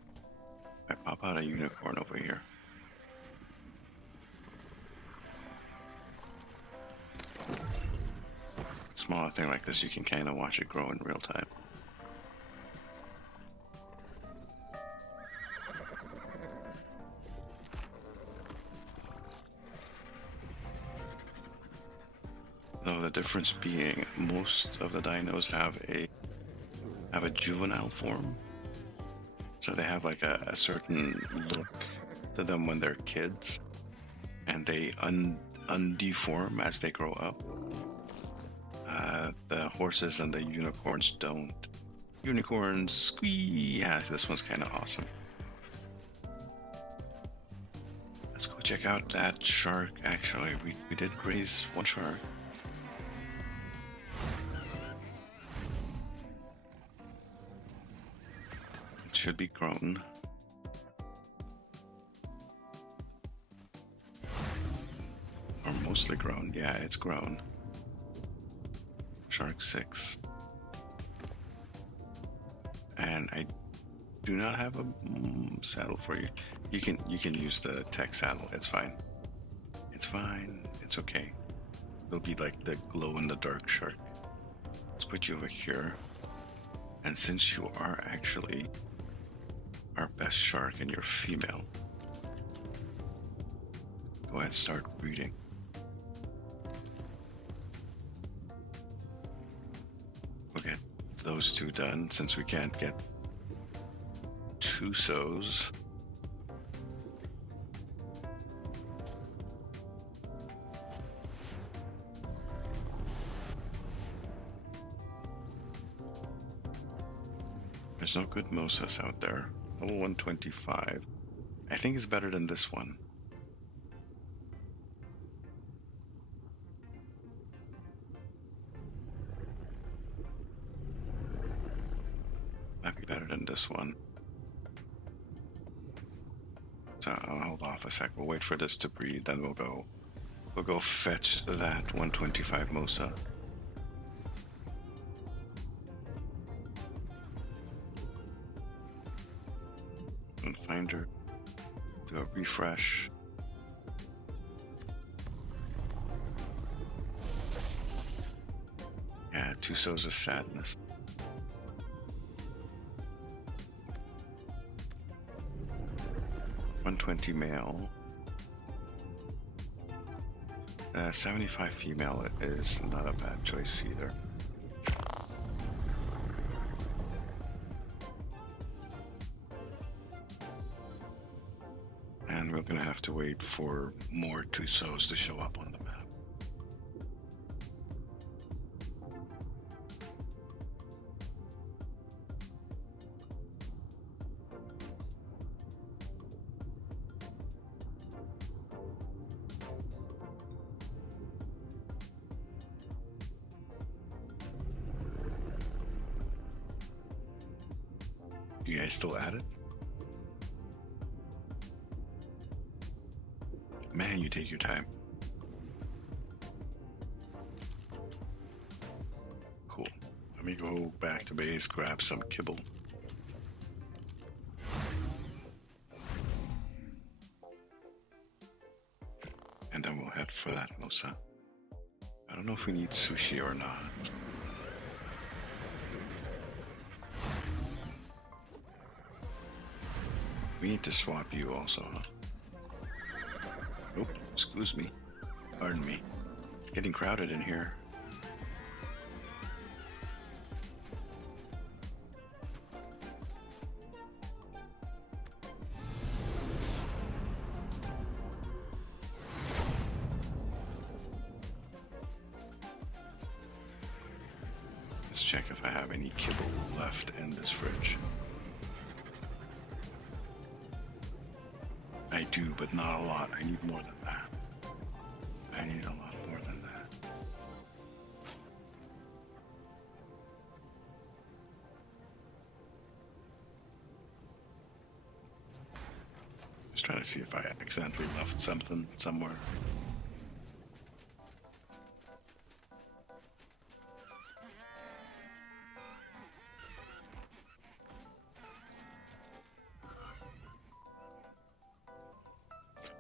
I pop out a unicorn over here. Smaller thing like this, you can kind of watch it grow in real time. Though the difference being, most of the dinos have a juvenile form, so they have like a certain look to them when they're kids, and they undeform as they grow up. The horses and the unicorns don't. Unicorns, squee! Yeah, this one's kind of awesome. Let's go check out that shark. Actually, we did raise one shark. It should be grown. Or mostly grown. Yeah, it's grown. Shark 6. And I do not have a saddle for you. You can use the tech saddle. It's fine. It's fine. It's okay. It'll be like the glow in the dark shark. Let's put you over here. And since you are actually our best shark and you're female, go ahead and start breeding. We'll get those two done since we can't get two sows. There's no good Mosas out there. Level 125. I think it's better than this one. Might be better than this one. So I'll hold off a sec. We'll wait for this to breed, then we'll go fetch that 125 Mosa. And find her. Do a refresh. Yeah, two sows of sadness. $120 male. 75 female is not a bad choice either. And we're gonna have to wait for more Tusos to show up on the map. You guys still at it? Man, you take your time. Cool. Let me go back to base, grab some kibble. And then we'll head for that Mosa. I don't know if we need sushi or not. We need to swap you also, huh? Oh, excuse me. Pardon me. It's getting crowded in here. Let's check if I have any kibble left in this fridge. I do, but not a lot. I need more than that. I need a lot more than that. Just trying to see if I accidentally left something somewhere.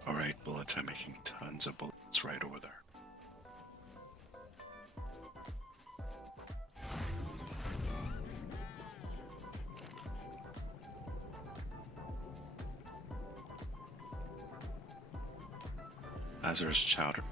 Alright, bullets. I'm making tons of bullets right over there. Lazarus chowder.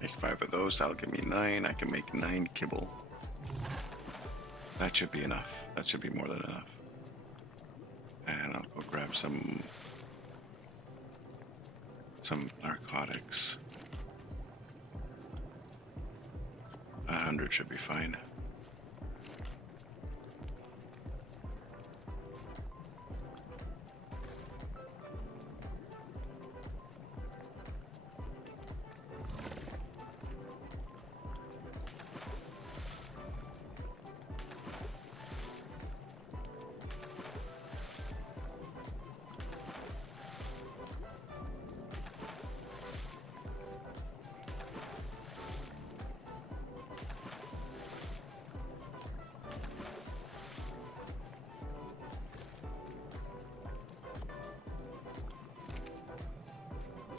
Make 5 of those, that'll give me 9. I can make 9 kibble. That should be enough. That should be more than enough. And I'll go grab some narcotics. 100 should be fine.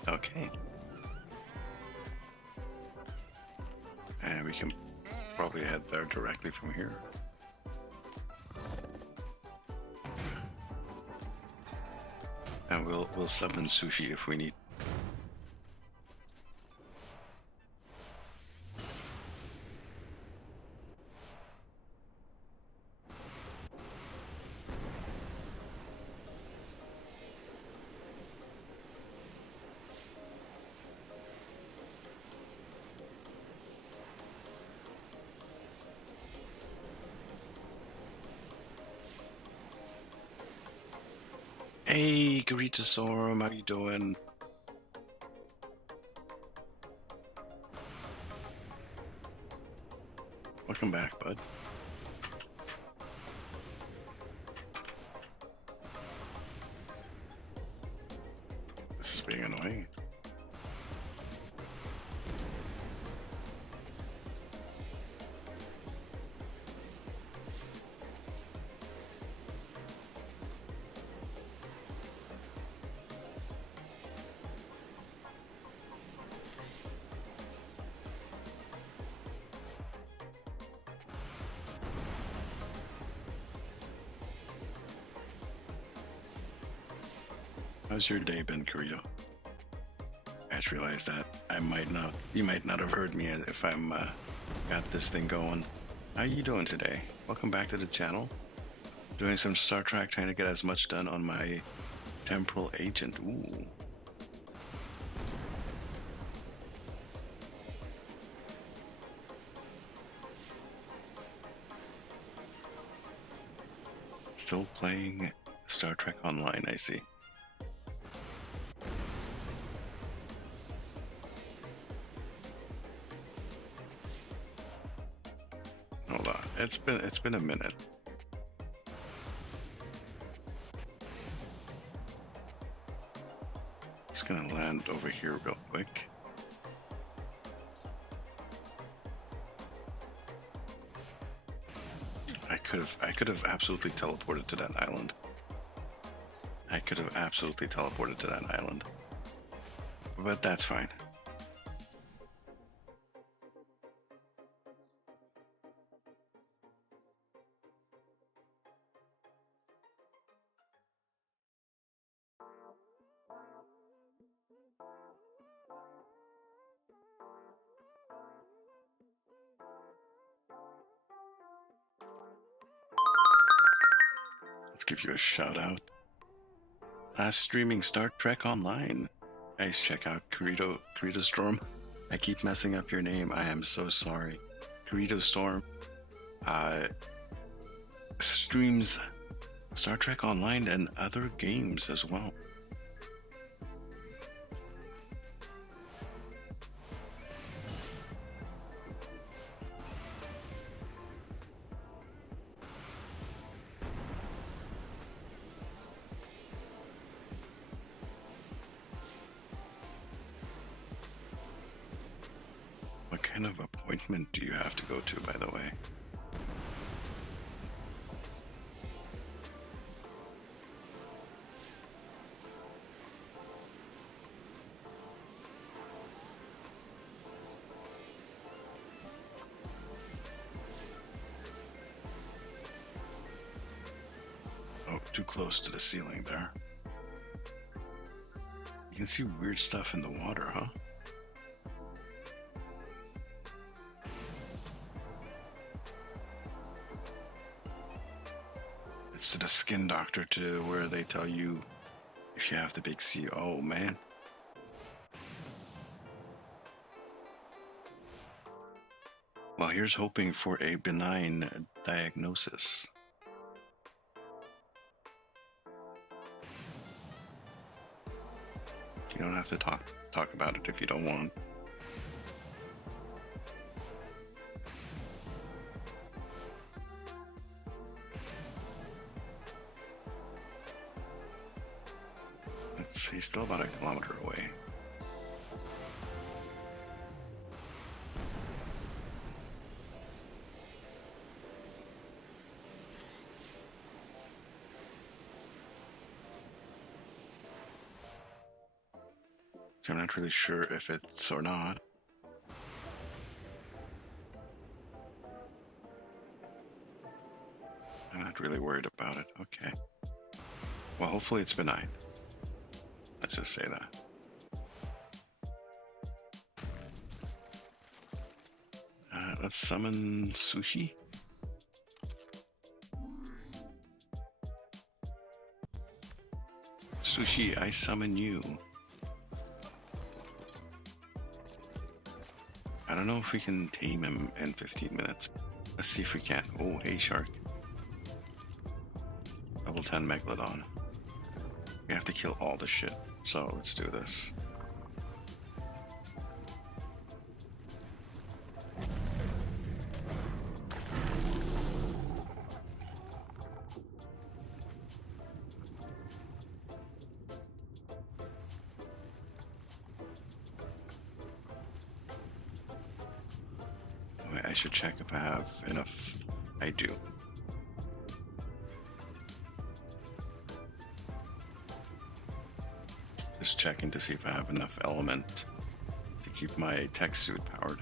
Okay. And we can probably head there directly from here. And we'll summon sushi if we need. Hey, Garitasaurus, how you doing? Welcome back, bud. This is being annoying. How's your day been, Carito? I just realized that you might not have heard me if I'm got this thing going. How you doing today? Welcome back to the channel. Doing some Star Trek, trying to get as much done on my temporal agent. Ooh. Still playing Star Trek Online, I see. Hold on. It's been a minute. Just gonna land over here real quick. I could have absolutely teleported to that island. I could have absolutely teleported to that island. But that's fine. Let's give you a shout out. Last streaming Star Trek Online. Guys, check out Corito Storm. I keep messing up your name. I am so sorry. Corito Storm streams Star Trek Online and other games as well. What kind of appointment do you have to go to, by the way? Oh, too close to the ceiling there. You can see weird stuff in the water, huh? It's to the skin doctor to where they tell you if you have the big C. Oh, man. Well, here's hoping for a benign diagnosis. You don't have to talk about it if you don't want. He's still about a kilometer away. So I'm not really sure if it's or not. I'm not really worried about it. Okay. Well, hopefully it's benign. Let's just say that. Let's summon Sushi. Sushi, I summon you. I don't know if we can tame him in 15 minutes. Let's see if we can. Oh, hey, shark. Level 10 Megalodon. We have to kill all the shit, so let's do this. Wait, I should check if I have enough. I do. Just checking to see if I have enough element to keep my tech suit powered.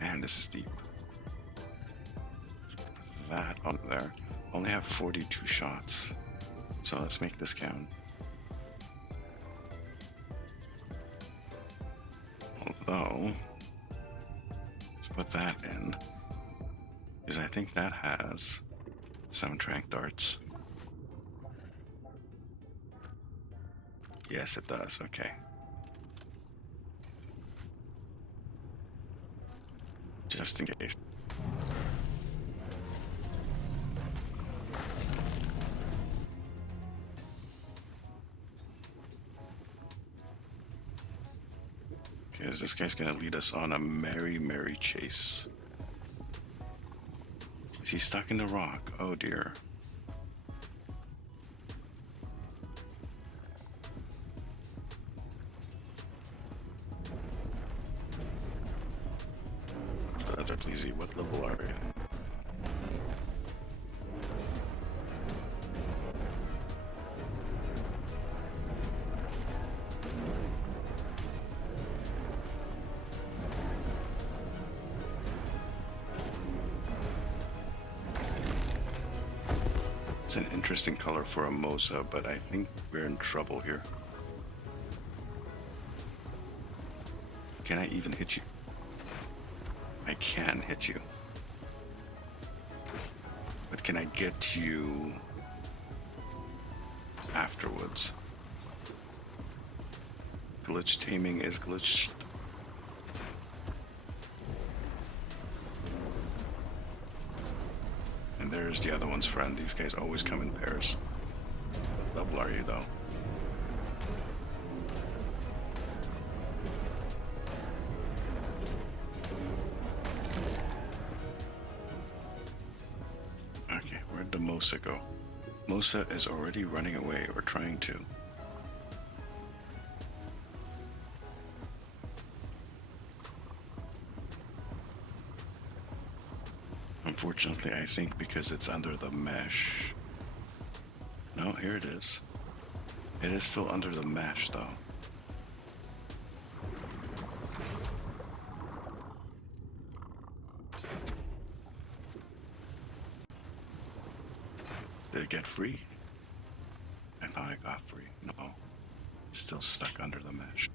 Man, this is deep. That on there. Only have 42 shots. So let's make this count. Although, let's put that in, because I think that has soundtrack darts. Yes, it does. Okay. just in case. Because this guy's gonna lead us on a merry, merry chase. Is he stuck in the rock? Oh dear. So that's a pleasy. What level are you? It's an interesting color for a Mosa, but I think we're in trouble here. Can I even hit you? I can hit you. But can I get to you afterwards? Glitch taming is glitched. And there's the other one's friend. These guys always come in pairs. What level are you though? Okay, where'd the Mosa go? Mosa is already running away, or trying to. Unfortunately, I think because it's under the mesh. No, here it is. It is still under the mesh, though. Did it get free? I thought I got free. No. It's still stuck under the mesh.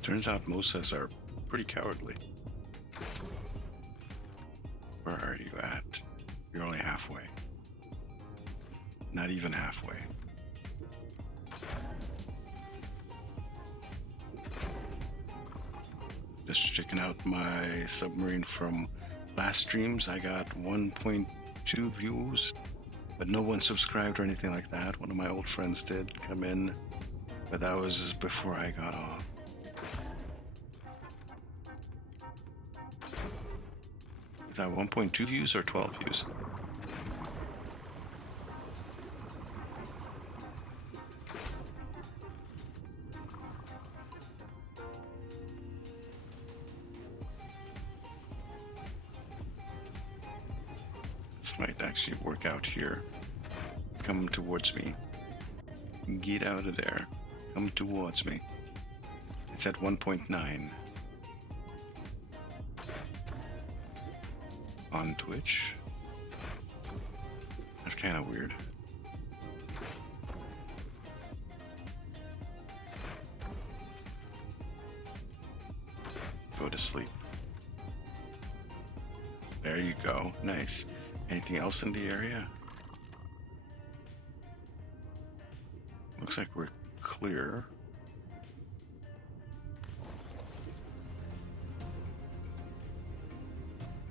Turns out Mosas are pretty cowardly. Where are you at? You're only halfway. Not even halfway. Just checking out my submarine from last streams. I got 1.2 views, but no one subscribed or anything like that. One of my old friends did come in, but that was before I got off. Is that 1.2 views or 12 views? This might actually work out here. Come towards me. Get out of there. Come towards me. It's at 1.9. On Twitch. That's kind of weird. Go to sleep. There you go. Nice. Anything else in the area? Looks like we're clear.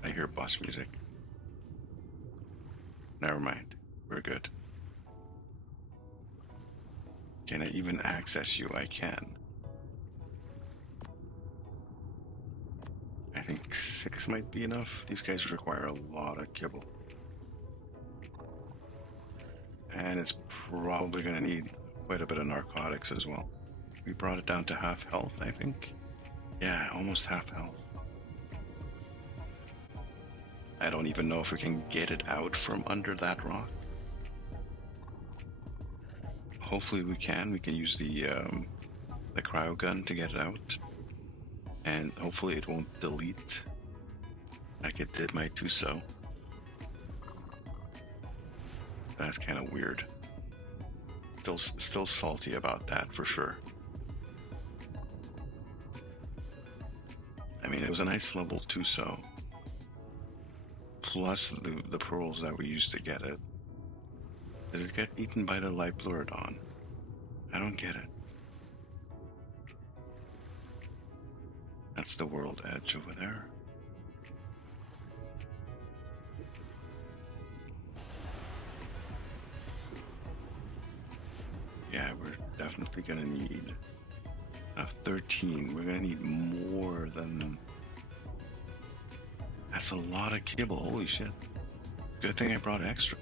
I hear boss music. Never mind. We're good. Can I even access you? I can. I think 6 might be enough. These guys require a lot of kibble. And it's probably going to need quite a bit of narcotics as well. We brought it down to half health, I think. Yeah, almost half health. I don't even know if we can get it out from under that rock. Hopefully we can. We can use the cryo gun to get it out. And hopefully it won't delete. Like it did my Tuso. That's kind of weird. Still salty about that for sure. I mean, it was a nice level Tuso. Plus the pearls that we used to get it. Did it get eaten by the Lipluridon? I don't get it. That's the world edge over there. Yeah, we're definitely gonna need 13. We're gonna need more than. That's a lot of kibble. Holy shit! Good thing I brought extra.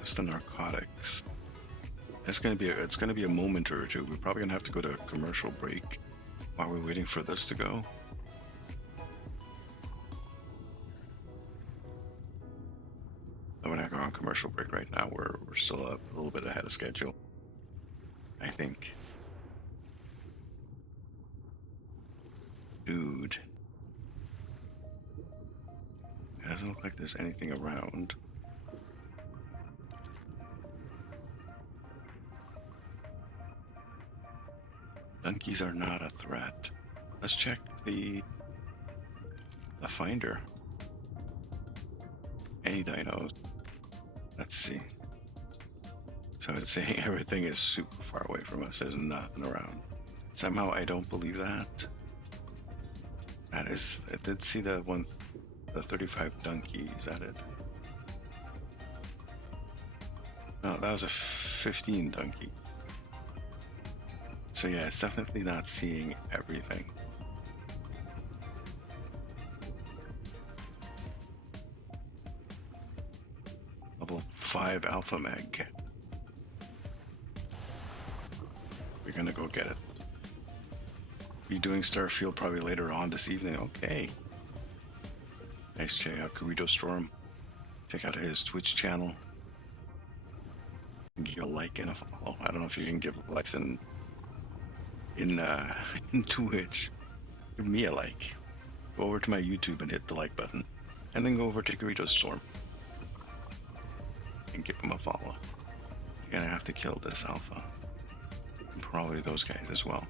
Just the narcotics. It's gonna be a moment or two. We're probably gonna have to go to a commercial break while we're waiting for this to go. We're not going on commercial break right now. We're still a little bit ahead of schedule, I think. Dude, it doesn't look like there's anything around. Donkeys are not a threat. Let's check the finder. Any dinos? Let's see. So it's saying everything is super far away from us. There's nothing around. Somehow I don't believe that. That is, I did see the 35 donkey. Is that it? No, that was a 15 donkey. So yeah, it's definitely not seeing everything. Level 5 alpha meg. We're gonna go get it. Be doing Starfield probably later on this evening. Okay. Nice. Check out Garrido Storm. Check out his Twitch channel. Give a like and a follow. I don't know if you can give likes in Twitch. Give me a like. Go over to my YouTube and hit the like button, and then go over to Garrido Storm and give him a follow. You're gonna have to kill this alpha, and probably those guys as well.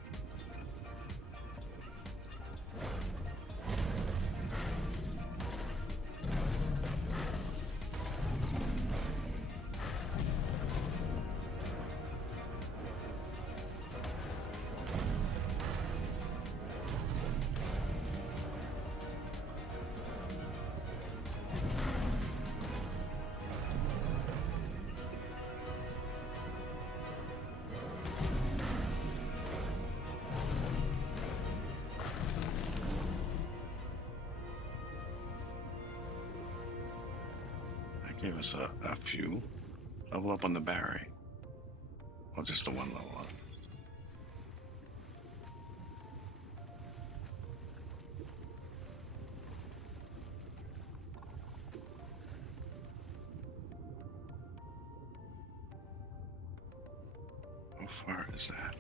Gave us a few. Level up on the Barry. Well, just the one level up. How far is that?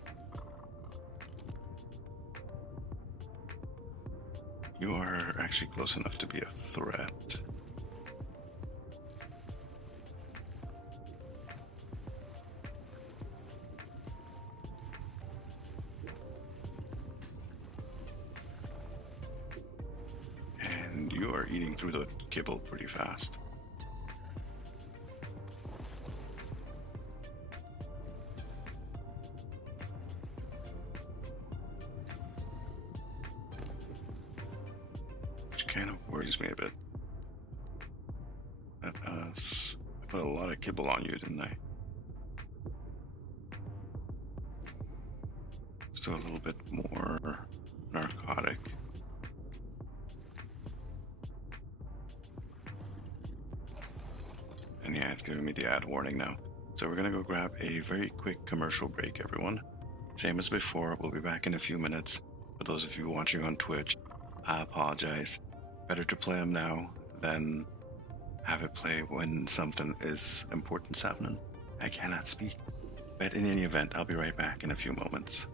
You are actually close enough to be a threat. Eating through the kibble pretty fast. Which kind of worries me a bit. I put a lot of kibble on you, didn't I? Let's do a little bit more narcotic. And yeah, it's giving me the ad warning now. So we're gonna go grab a very quick commercial break, everyone. Same as before, we'll be back in a few minutes. For those of you watching on Twitch, I apologize. Better to play them now than have it play when something is important happening. I cannot speak. But in any event, I'll be right back in a few moments.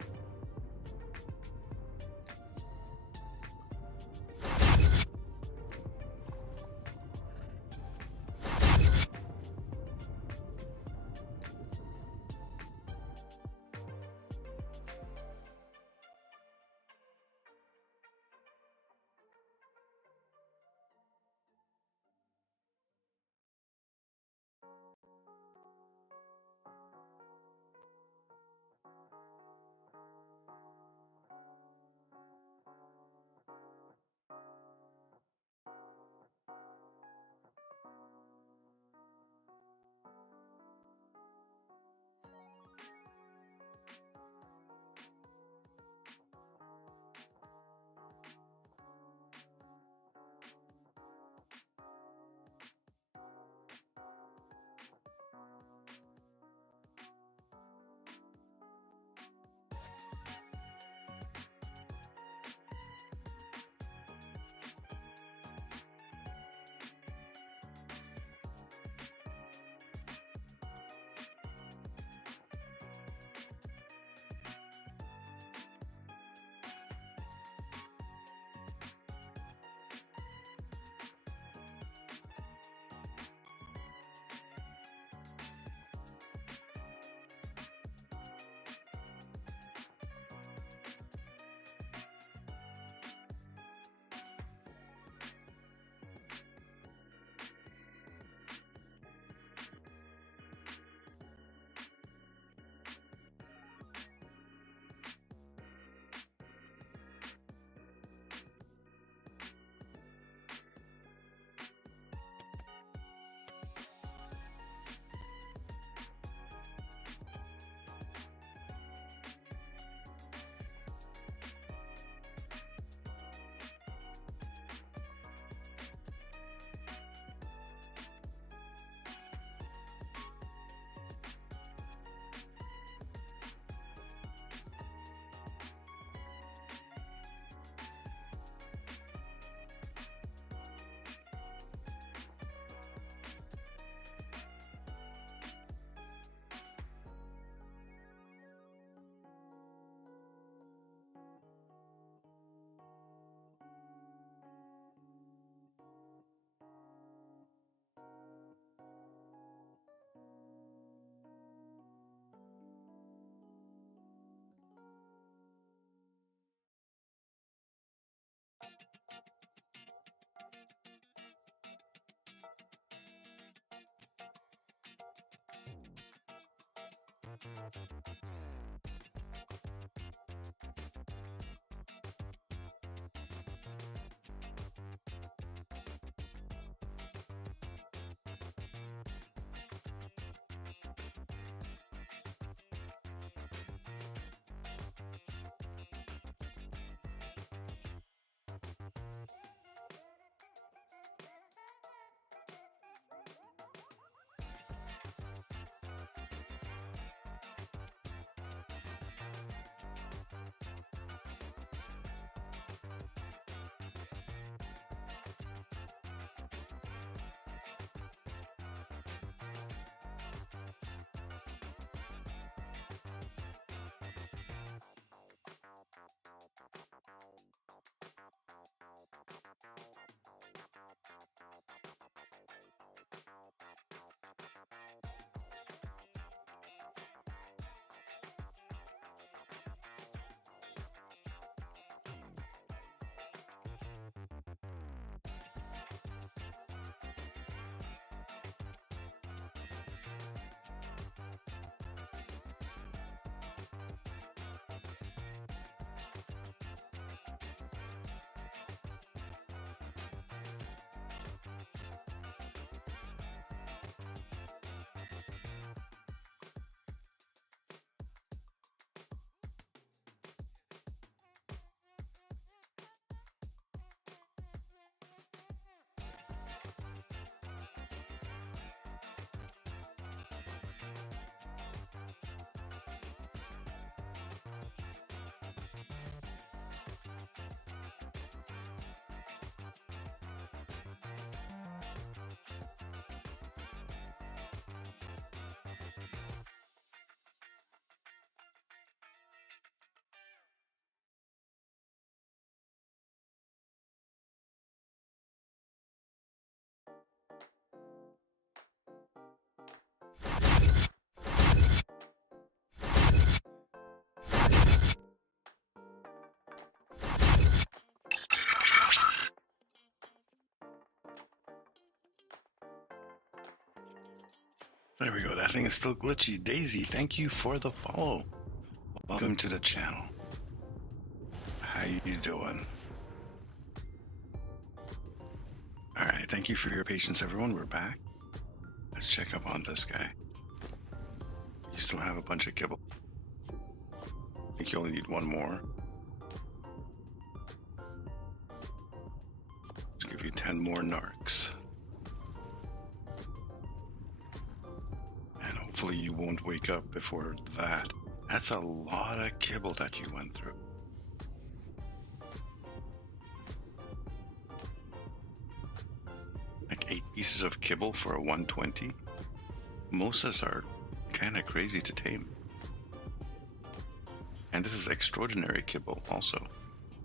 There we go. That thing is still glitchy. Daisy, thank you for the follow. Welcome to the channel. How you doing? All right. Thank you for your patience, everyone. We're back. Let's check up on this guy. You still have a bunch of kibble. I think you only need one more. Let's give you 10 more narcs. And hopefully you won't wake up before that. That's a lot of kibble that you went through. Like 8 pieces of kibble for a 120. Most of us are kind of crazy to tame. And this is extraordinary kibble also.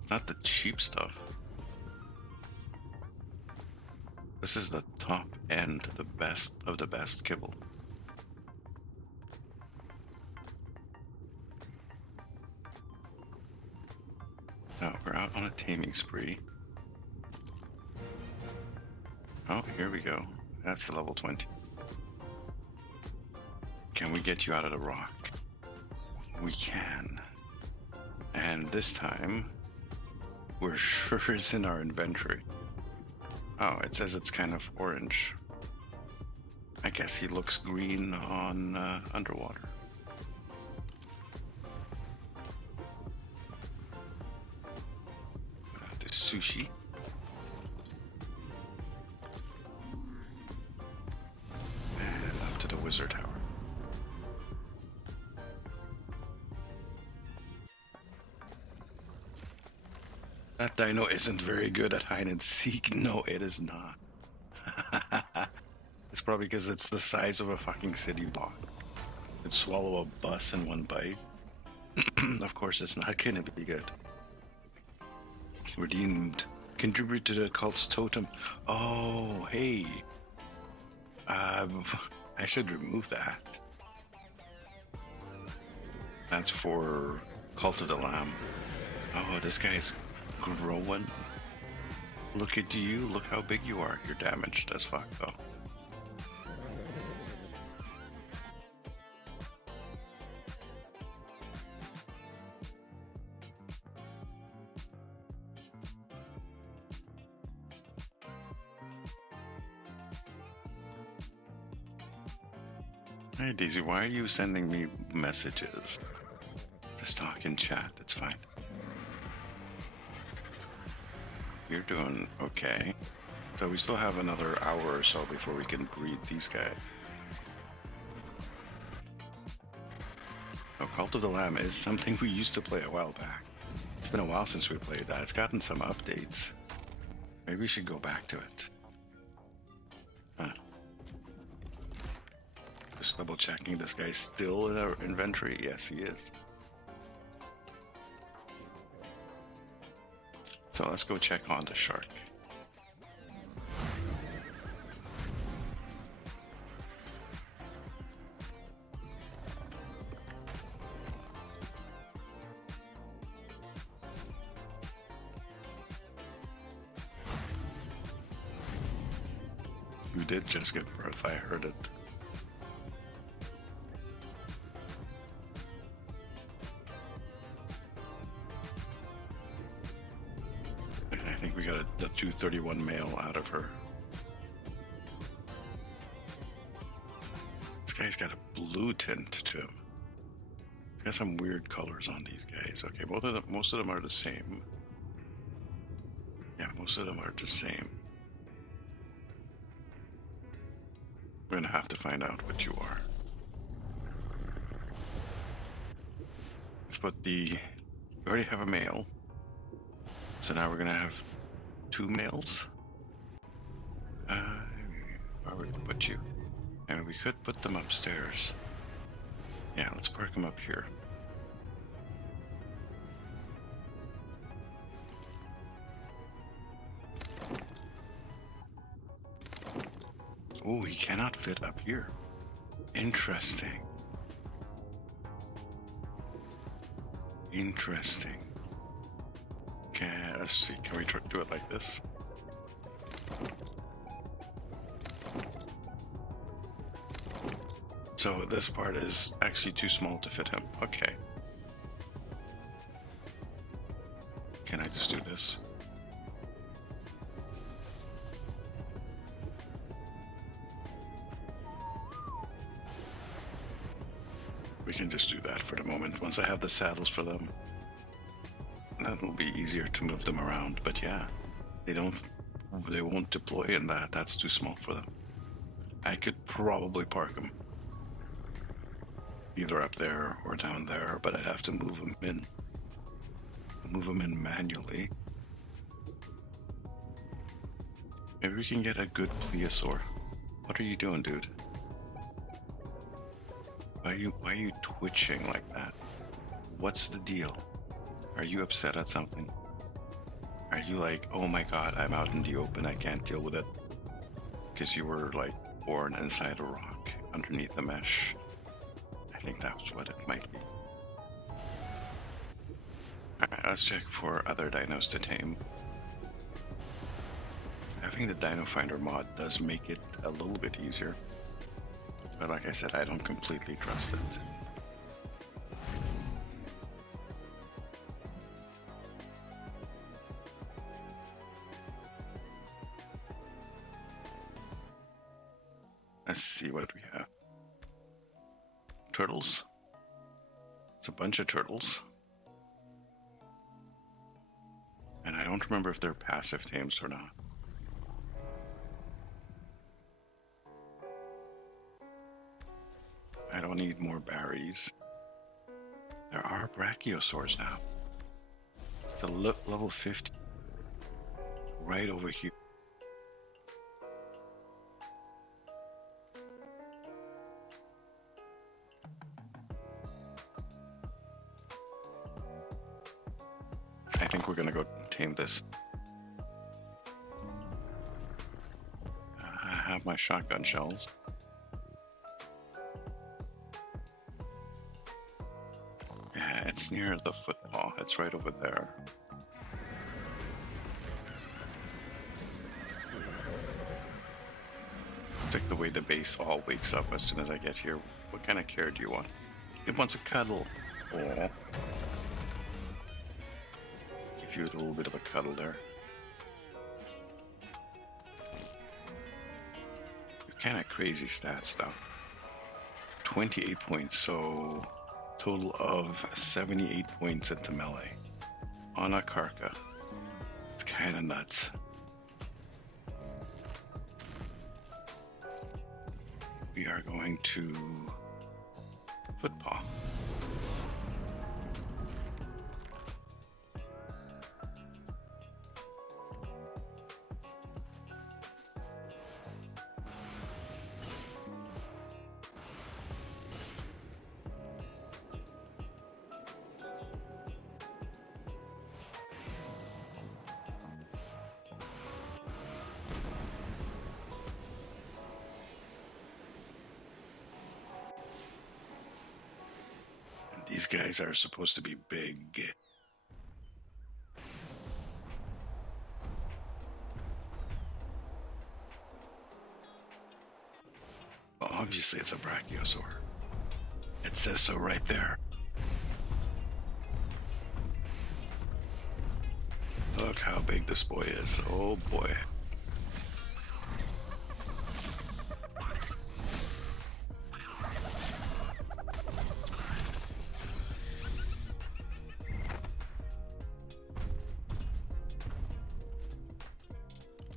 It's not the cheap stuff. This is the top end, the best of the best kibble. Now we're out on a taming spree. Oh, here we go. That's the level 20. Can we get you out of the rock? We can. And this time, we're sure it's in our inventory. Oh, it says it's kind of orange. I guess he looks green on underwater. The sushi. And up to the wizard tower. That dino isn't very good at hide and seek. No, it is not. It's probably because it's the size of a fucking city block. It'd swallow a bus in one bite. Of course, it's not gonna be good. Redeemed. Contribute to the cult's totem. Oh, hey. I should remove that. That's for Cult of the Lamb. Oh, this guy's growing. Look at you. Look how big you are. You're damaged as fuck, though. Hey Daisy, why are you sending me messages? Just talk in chat, it's fine. You're doing okay. So we still have another hour or so before we can breed these guys. Oh, Cult of the Lamb is something we used to play a while back. It's been a while since we played that. It's gotten some updates. Maybe we should go back to it. Just double checking, this guy's still in our inventory. Yes, he is. So let's go check on the shark. You did just give birth, I heard it. I think we got the 231 male out of her. This guy's got a blue tint to him. He's got some weird colors on these guys. Okay, most of them are the same. Yeah, most of them are the same. We're gonna have to find out what you are. Let's put we already have a male. So now we're gonna have 2 males. Where would we put you? And we could put them upstairs. Yeah, let's park them up here. Oh, he cannot fit up here. Interesting. Interesting. Okay, let's see. Can we do it like this? So this part is actually too small to fit him. Okay. Can I just do this? We can just do that for the moment. Once I have the saddles for them, that'll be easier to move them around. But yeah, they won't deploy in that. That's too small for them. I could probably park them either up there or down there, but I'd have to move them in. Move them in manually. Maybe we can get a good plesiosaur. What are you doing, dude? Why are you twitching like that? What's the deal? Are you upset at something? Are you like, oh my god, I'm out in the open, I can't deal with it? Because you were like born inside a rock underneath a mesh. I think that's what it might be. Alright, let's check for other dinos to tame. Having the Dino Finder mod does make it a little bit easier. But like I said, I don't completely trust it. Let's see what we have. Turtles. It's a bunch of turtles. And I don't remember if they're passive tames or not. I don't need more berries. There are brachiosaurs now. It's a level 50. Right over here. I think we're gonna go tame this. I have my shotgun shells. Yeah, it's near the footpaw. It's right over there. Take the way the base all wakes up as soon as I get here. What kind of care do you want? It wants a cuddle. Aww. Give you a little bit of a cuddle there. Kind of crazy stats though. 28 points, so total of 78 points into melee on a Karka. It's kind of nuts. We are going to Footpaw. These guys are supposed to be big. Well, obviously it's a brachiosaur. It says so right there. Look how big this boy is. Oh boy.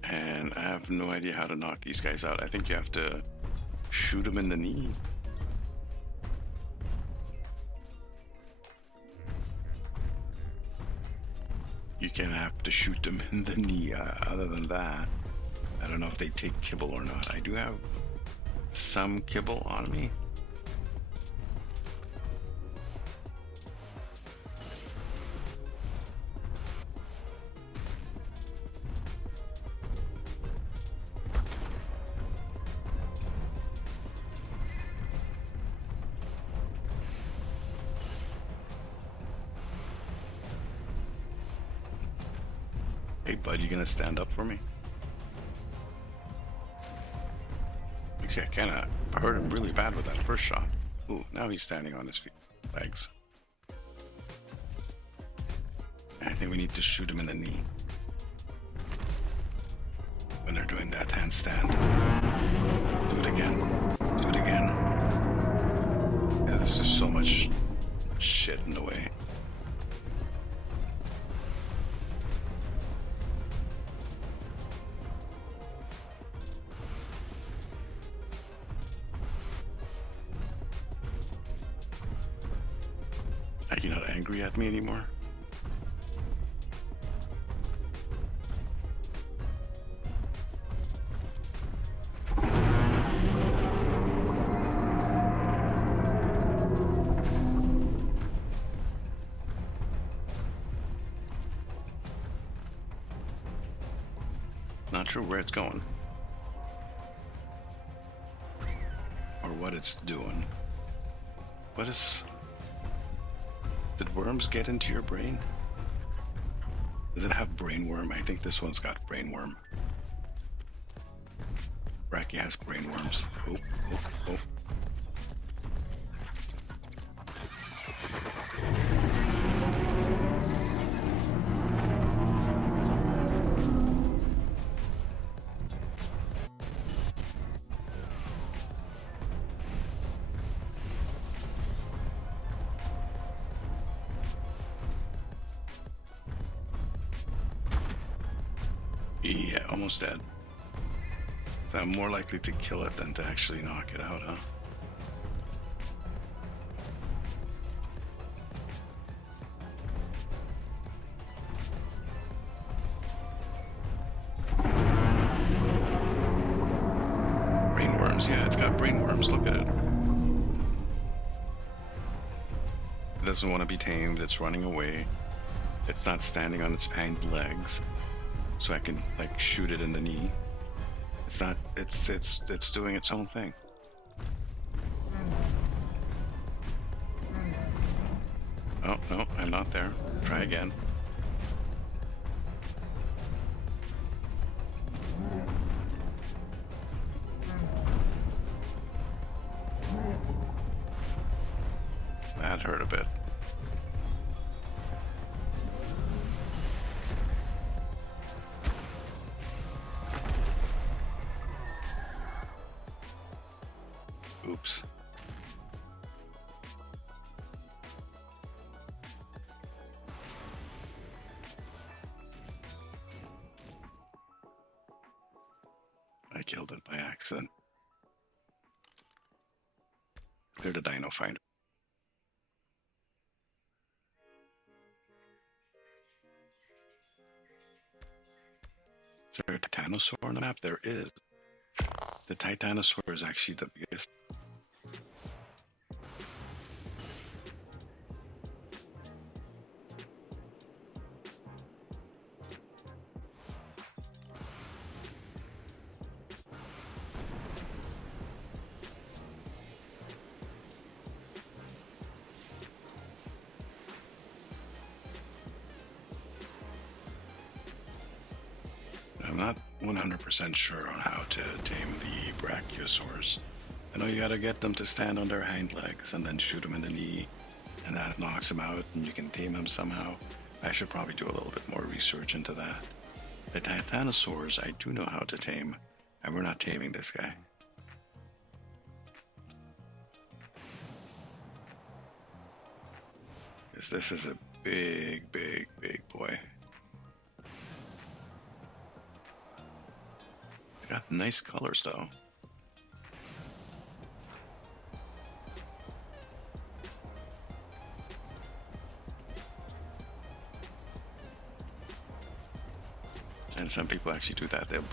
And I have no idea how to knock these guys out. I think you have to shoot them in the knee. You can have to shoot them in the knee. Other than that, I don't know if they take kibble or not. I do have some kibble on me. Hey, bud, you gonna stand up for me? Actually, I kinda hurt him really bad with that first shot. Ooh, now he's standing on his feet. Legs. I think we need to shoot him in the knee. When they're doing that handstand. Do it again. Do it again. Yeah, there's just so much shit in the way. Are you not angry at me anymore? Not sure where it's going. Or what it's doing. What is... Did worms get into your brain? Does it have brainworm? I think this one's got brainworm. Bracky has brainworms. Oh, oh, oh. Yeah, almost dead. So I'm more likely to kill it than to actually knock it out, huh? Brainworms, yeah, it's got brainworms, look at it. It doesn't want to be tamed, it's running away. It's not standing on its hind legs. So I can like shoot it in the knee. It's not. It's doing its own thing. Oh no, I'm not there. Try again. That hurt a bit. Oops. I killed it by accident. Clear the dino finder. Is there a titanosaur on the map? There is. The titanosaur is actually the biggest. I'm not 100% sure on how to tame the brachiosaurs. I know you gotta get them to stand on their hind legs and then shoot them in the knee, and that knocks them out and you can tame them somehow. I should probably do a little bit more research into that. The titanosaurs I do know how to tame, and we're not taming this guy. Because this is a big, big, big boy. It's got nice colors though. And some people actually do that. They'll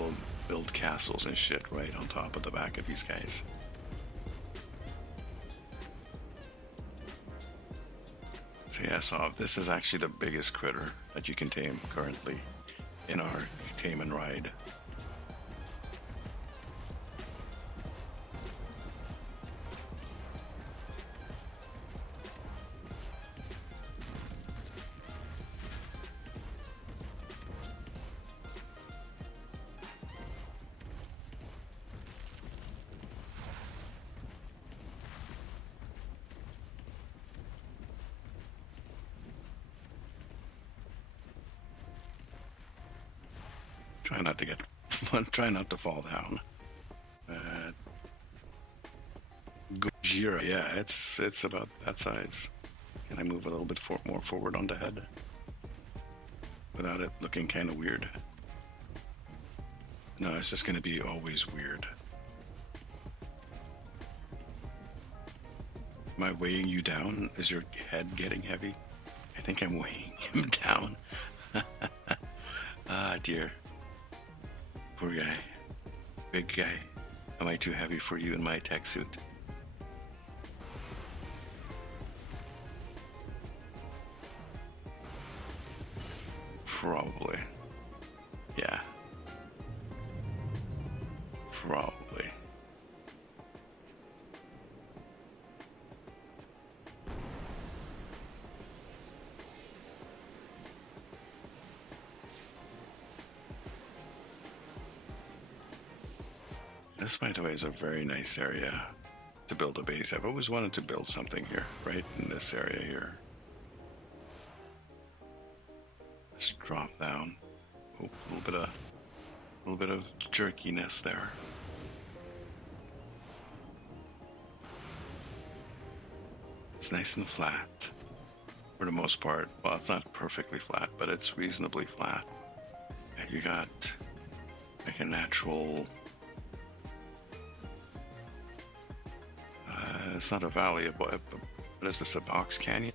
build castles and shit right on top of the back of these guys. So yeah, so this is actually the biggest critter that you can tame currently in our tame and ride. Try not to get. Try not to fall down. Gojira, yeah, it's about that size. Can I move a little bit more forward on the head without it looking kind of weird? No, it's just going to be always weird. Am I weighing you down? Is your head getting heavy? I think I'm weighing him down. Ah, dear. Poor guy. Big guy. Am I too heavy for you in my tech suit? Probably. Yeah. Probably. This, by the way, is a very nice area to build a base. I've always wanted to build something here, right in this area here. Let's drop down. Oh, a little bit of jerkiness there. It's nice and flat for the most part. Well, it's not perfectly flat, but it's reasonably flat. And you got like a natural. It's not a valley, what is this, a box canyon?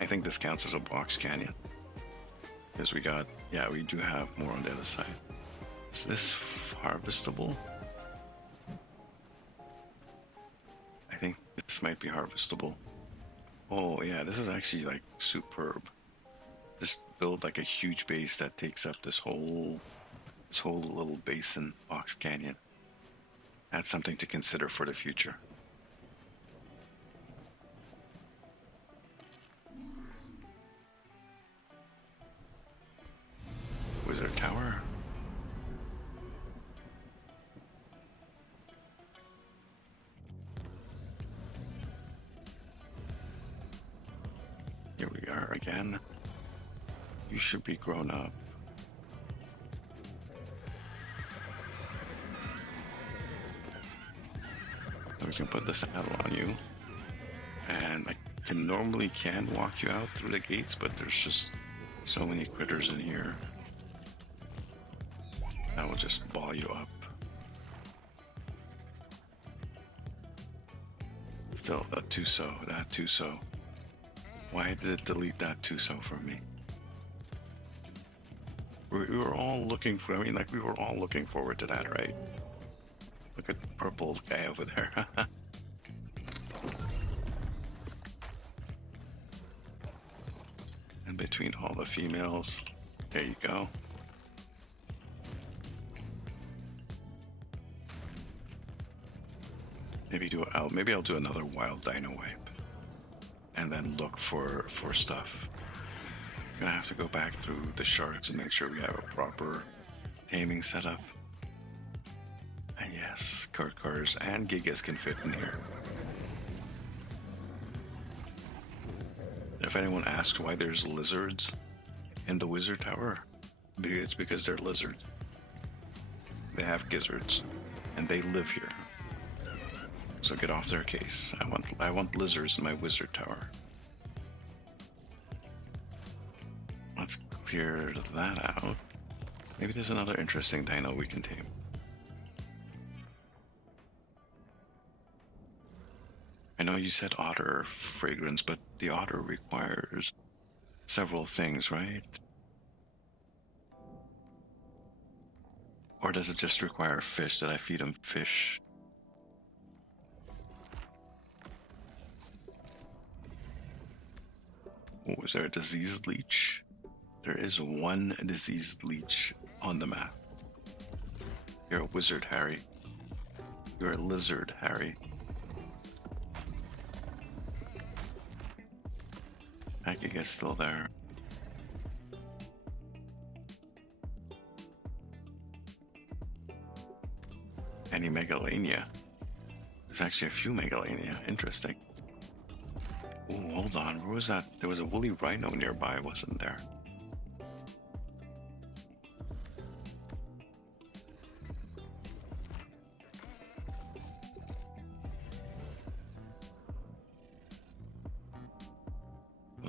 I think this counts as a box canyon. Because we got, yeah, we do have more on the other side. Is this harvestable? I think this might be harvestable. Oh yeah, this is actually like superb. Just build like a huge base that takes up this whole little basin, box canyon. That's something to consider for the future. Wizard Tower. Here we are again. You should be grown up. We can put the saddle on you, and I can walk you out through the gates, but there's just so many critters in here that will just ball you up. Still, that Tuso. Why did it delete that Tuso from me? We were all looking for. I mean, like we were all looking forward to that, right? Look at the purple guy over there. In between all the females. There you go. Maybe I'll do another wild dino wipe. And then look for stuff. I'm gonna have to go back through the sharks and make sure we have a proper taming setup. And yes, cars and gigas can fit in here. If anyone asks why there's lizards in the Wizard Tower, it's because they're lizards. They have gizzards, and they live here. So get off their case. I want lizards in my Wizard Tower. Let's clear that out. Maybe there's another interesting dino we can tame. I know you said otter fragrance, but the otter requires several things, right? Or does it just require fish, that I feed them fish? Oh, is there a diseased leech? There is one diseased leech on the map. You're a wizard, Harry. You're a lizard, Harry. Hakiga's still there. Any megalania? There's actually a few megalania. Interesting. Oh, hold on. Where was that? There was a woolly rhino nearby, wasn't there?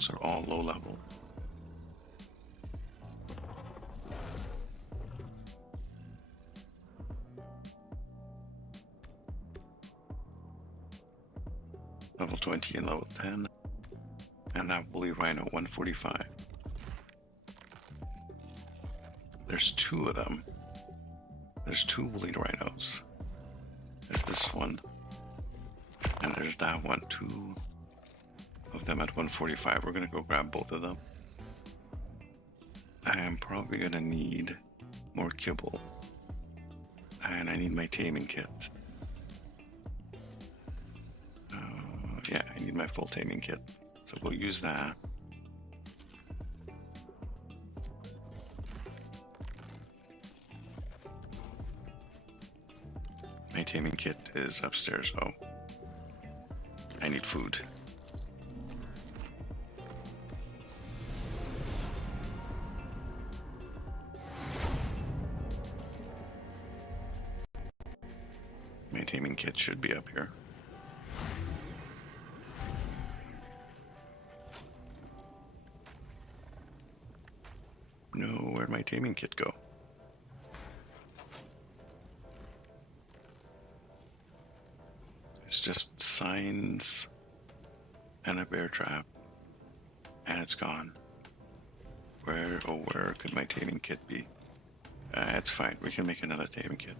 those are all low level. Level 20 and level 10. And that woolly rhino 145. There's two of them. There's two woolly rhinos. There's this one. And there's that one. Two of them at 145. We're gonna go grab both of them. I am probably gonna need more kibble. And I need my taming kit. Yeah, I need my full taming kit. So we'll use that. My taming kit is upstairs. Oh, I need food. My taming kit should be up here. No, where'd my taming kit go? It's just signs and a bear trap, and it's gone. Where could my taming kit be? It's fine, we can make another taming kit.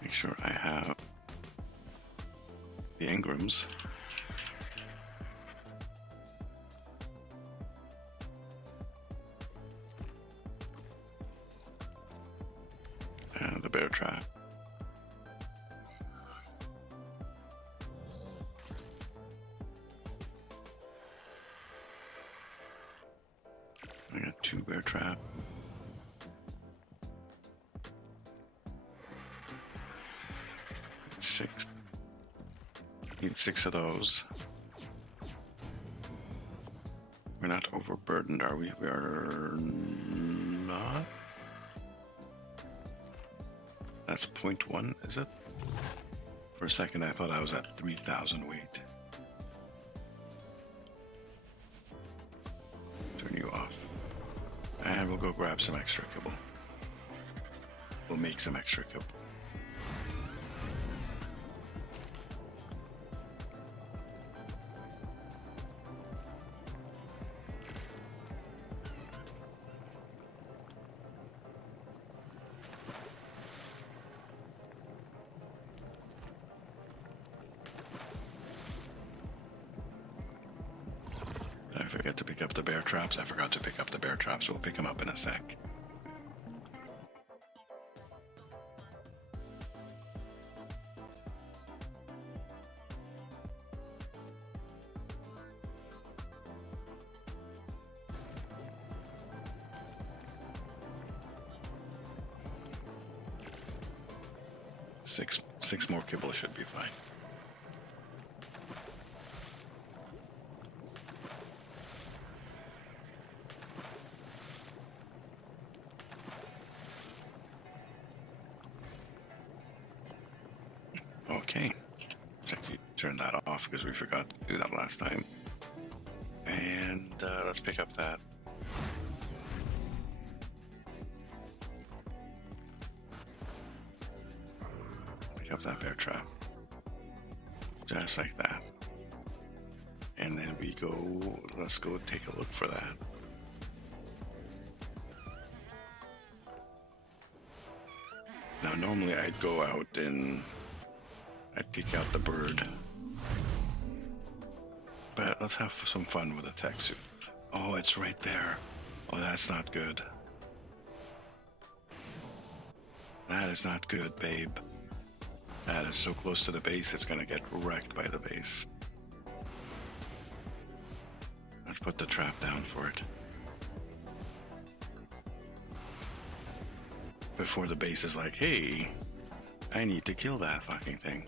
Make sure I have the engrams. And the bear trap. I got 2 bear trap. Six. Need 6 of those. We're not overburdened, are we? We are not. That's 0.1, is it? For a second, I thought I was at 3,000 weight. Turn you off. And we'll go grab some extra kibble. We'll make some extra kibble. I forget to pick up the bear traps. I forgot to pick up the bear traps. We'll pick them up in a sec. Six more kibble should be fine. Okay, let's actually turn that off because we forgot to do that last time. And let's pick up that. Pick up that bear trap. Just like that. And then we go, let's go take a look for that. Now normally I'd go out and I'd pick out the bird. But let's have some fun with a tech suit. Oh, it's right there. Oh, that's not good. That is not good, babe. That is so close to the base, it's gonna get wrecked by the base. Let's put the trap down for it. Before the base is like, hey, I need to kill that fucking thing.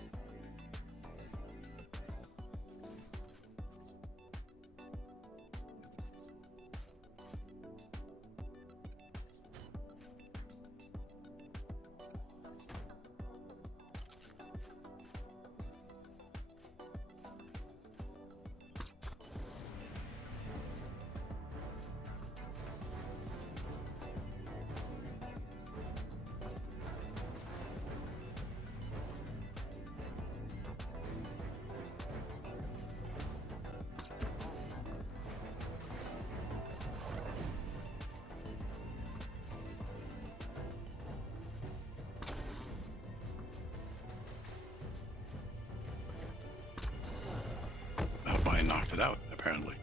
I knocked it out, apparently.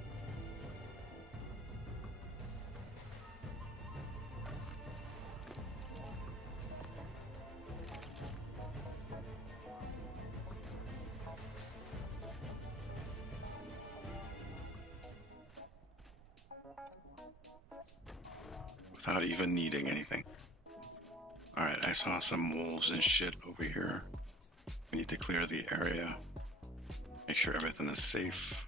Without even needing anything. Alright, I saw some wolves and shit over here. We need to clear the area. Make sure everything is safe.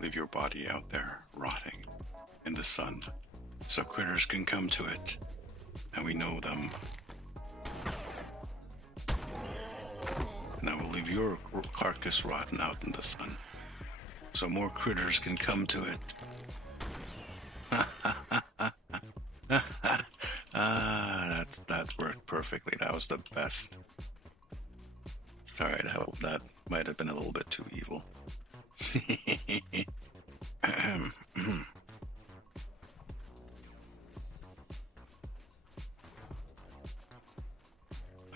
Leave your body out there, rotting in the sun, so critters can come to it, and we know them. And I will leave your carcass rotten out in the sun, so more critters can come to it. That worked perfectly. That was the best. Sorry, that might have been a little bit too evil.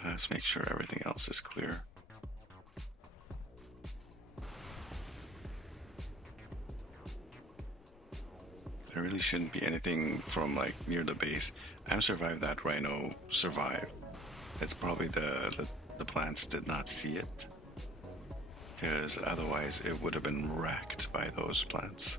Let's make sure everything else is clear. There really shouldn't be anything from like near the base. I'm survived that rhino survived. It's probably the plants did not see it, because otherwise it would have been wrecked by those plants.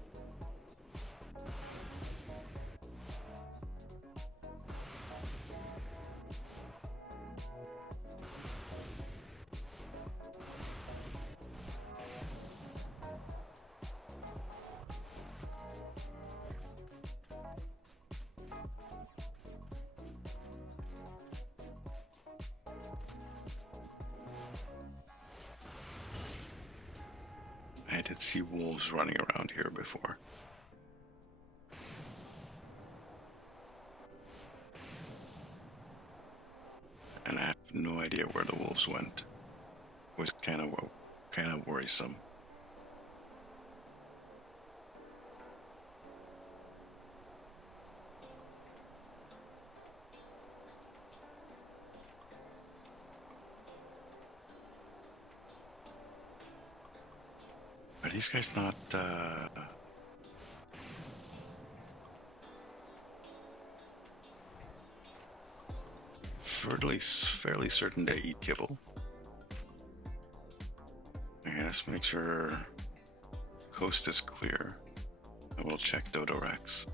I did see wolves running around here before. And I have no idea where the wolves went. It was kind of worrisome. Are these guys not, fairly certain they eat kibble? Okay, let's make sure coast is clear. I will check Dodorex.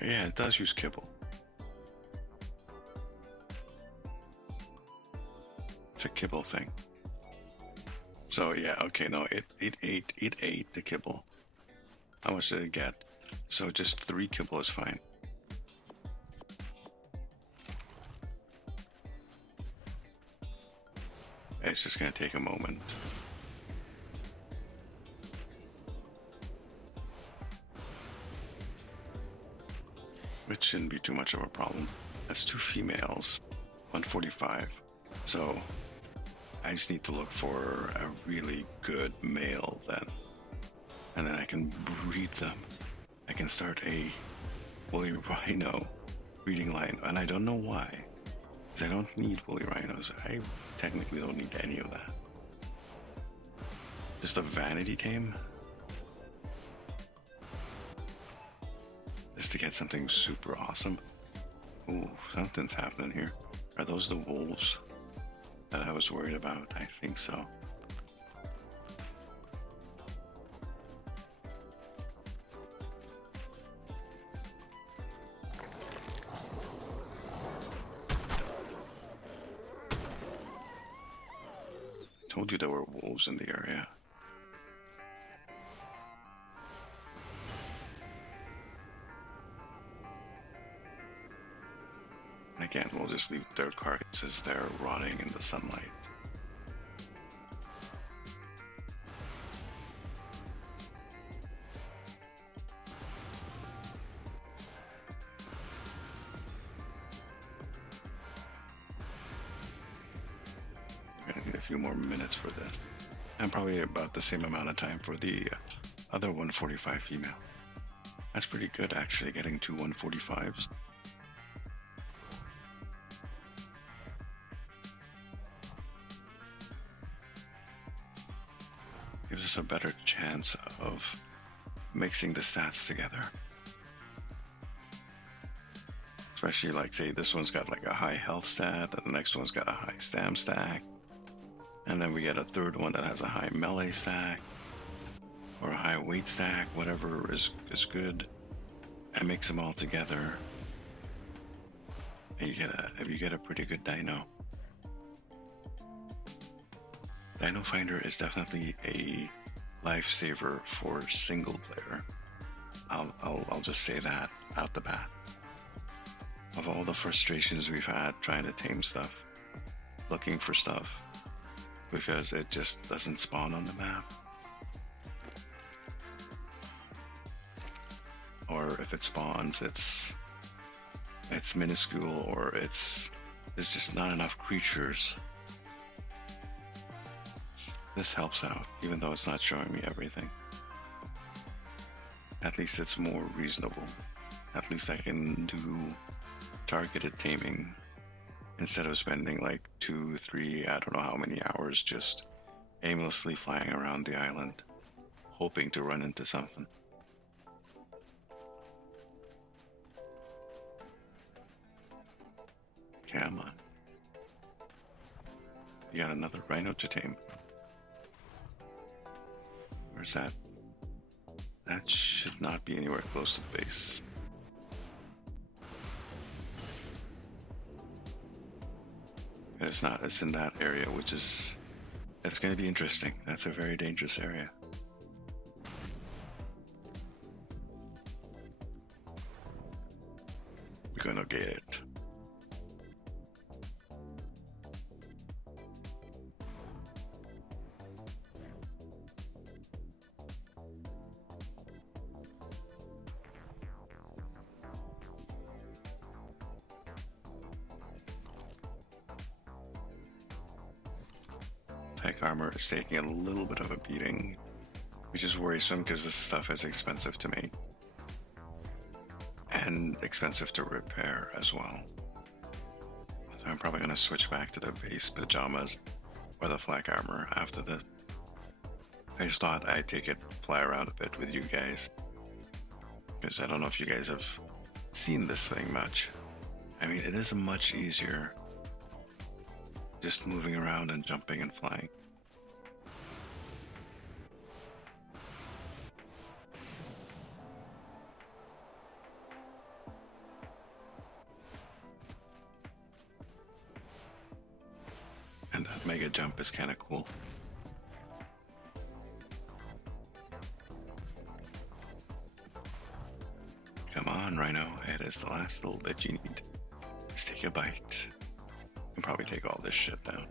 Yeah, it does use kibble. It's a kibble thing. So yeah, okay, no, it ate the kibble. How much did it get? So just 3 kibble is fine. It's just gonna take a moment. Which shouldn't be too much of a problem. That's 2 females, 145. So I just need to look for a really good male then. And then I can breed them. I can start a woolly rhino breeding line. And I don't know why. Because I don't need woolly rhinos. I technically don't need any of that. Just a vanity tame. Just to get something super awesome. Ooh, something's happening here. Are those the wolves that I was worried about? I think so. Told you there were wolves in the area. Again, we'll just leave their carcasses there rotting in the sunlight. gonna need a few more minutes for this. And probably about the same amount of time for the other 145 female. That's pretty good, actually, getting two 145s. Gives us a better chance of mixing the stats together. Especially like, say, this one's got like a high health stat, and the next one's got a high stam stack. And then we get a third one that has a high melee stack, or a high weight stack, whatever is good. And mix them all together. And you get a pretty good dino. Dino Finder is definitely a lifesaver for single player. I'll just say that out the bat. Of all the frustrations we've had trying to tame stuff, looking for stuff, because it just doesn't spawn on the map. Or if it spawns, it's minuscule, or there's just not enough creatures. This helps out, even though it's not showing me everything. At least it's more reasonable. At least I can do targeted taming instead of spending like 2, 3, I don't know how many hours just aimlessly flying around the island, hoping to run into something. Come on. You got another rhino to tame. Where's that? That should not be anywhere close to the base. And it's not. It's in that area, which is... It's going to be interesting. That's a very dangerous area. We're going to get it. Tech armor is taking a little bit of a beating, which is worrisome because this stuff is expensive to make and expensive to repair as well. So I'm probably going to switch back to the base pajamas or the flak armor after this. I just thought I'd take it, fly around a bit with you guys, because I don't know if you guys have seen this thing much. I mean, it is much easier just moving around and jumping and flying. And that mega jump is kind of cool. Come on, Rhino. It is the last little bit you need. Just take a bite. Can probably take all this shit down.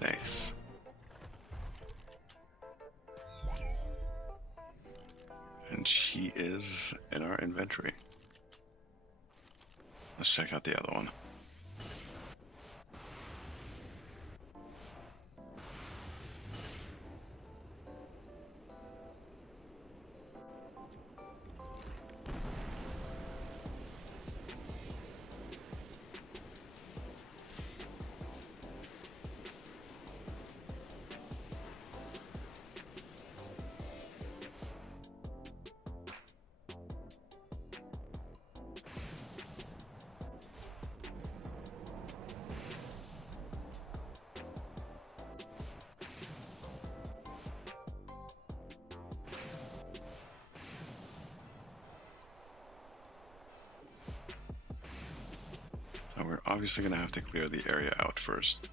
Nice. And she is in our inventory. Let's check out the other one. So we're obviously going to have to clear the area out first.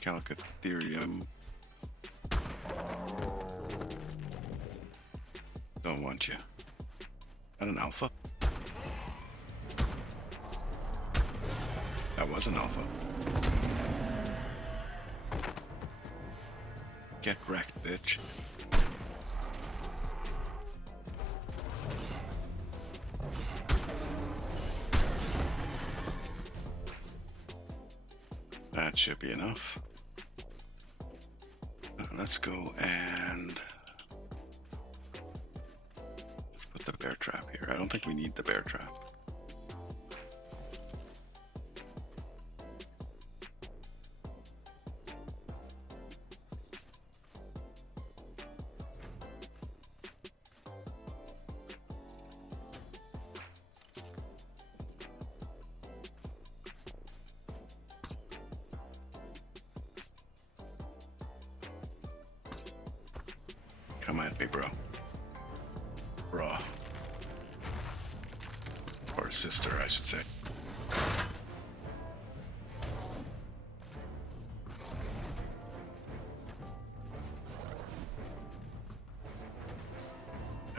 Calicotherium Don't want you. Not an alpha? That was an alpha. Get wrecked, bitch. That should be enough. Let's go and let's put the bear trap here. I don't think we need the bear trap. Come at me, bro. Bro. Or sister, I should say.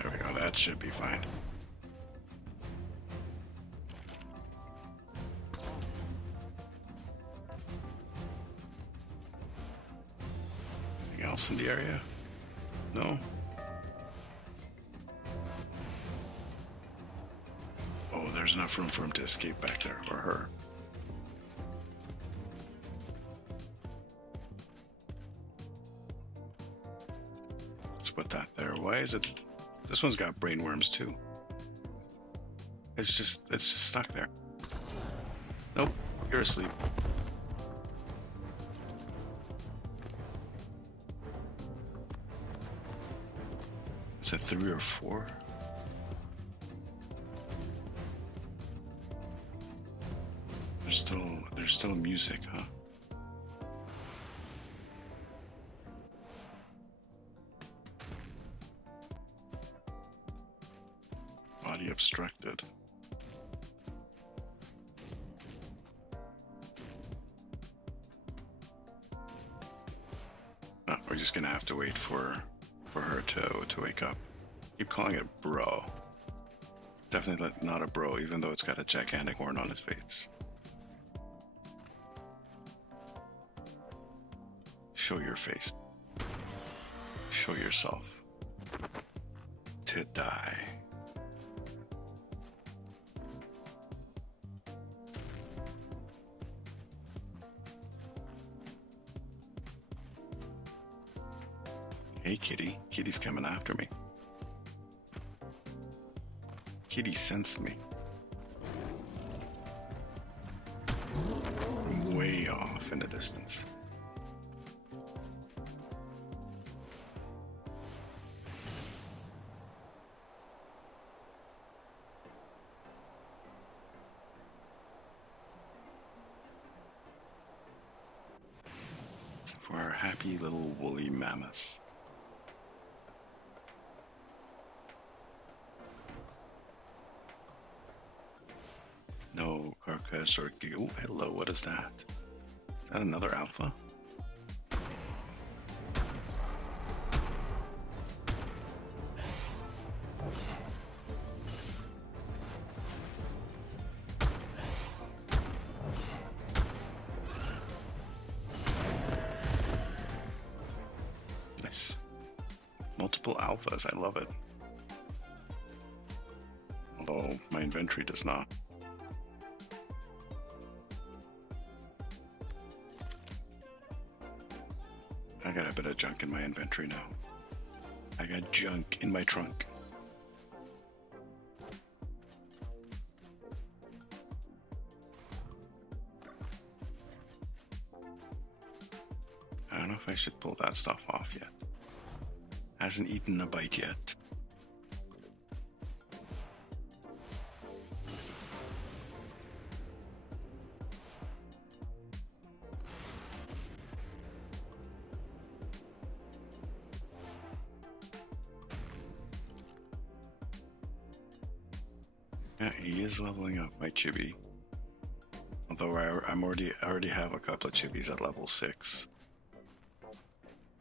There we go, that should be fine. Anything else in the area? No? Oh, there's enough room for him to escape back there, or her. Let's put that there. Why is it? This one's got brainworms too. It's just stuck there. Nope, you're asleep. Is it 3 or 4? There's still music, huh? Body obstructed. Oh, we're just gonna have to wait for her to wake up. Keep calling it bro. Definitely not a bro, even though it's got a gigantic horn on his face. Show your face. Show yourself. To die. Hey, kitty. Kitty's coming after me. Kitty sensed me. I'm way off in the distance. For our happy little woolly mammoth. No carcass or oh, hello, what is that? Is that another alpha? Nice. Multiple alphas, I love it. Although my inventory does not. I got a bit of junk in my inventory now. I got junk in my trunk. I don't know if I should pull that stuff off yet. Hasn't eaten a bite yet. Yeah, he is leveling up, my chibi. Although I already have a couple of chibis at level 6.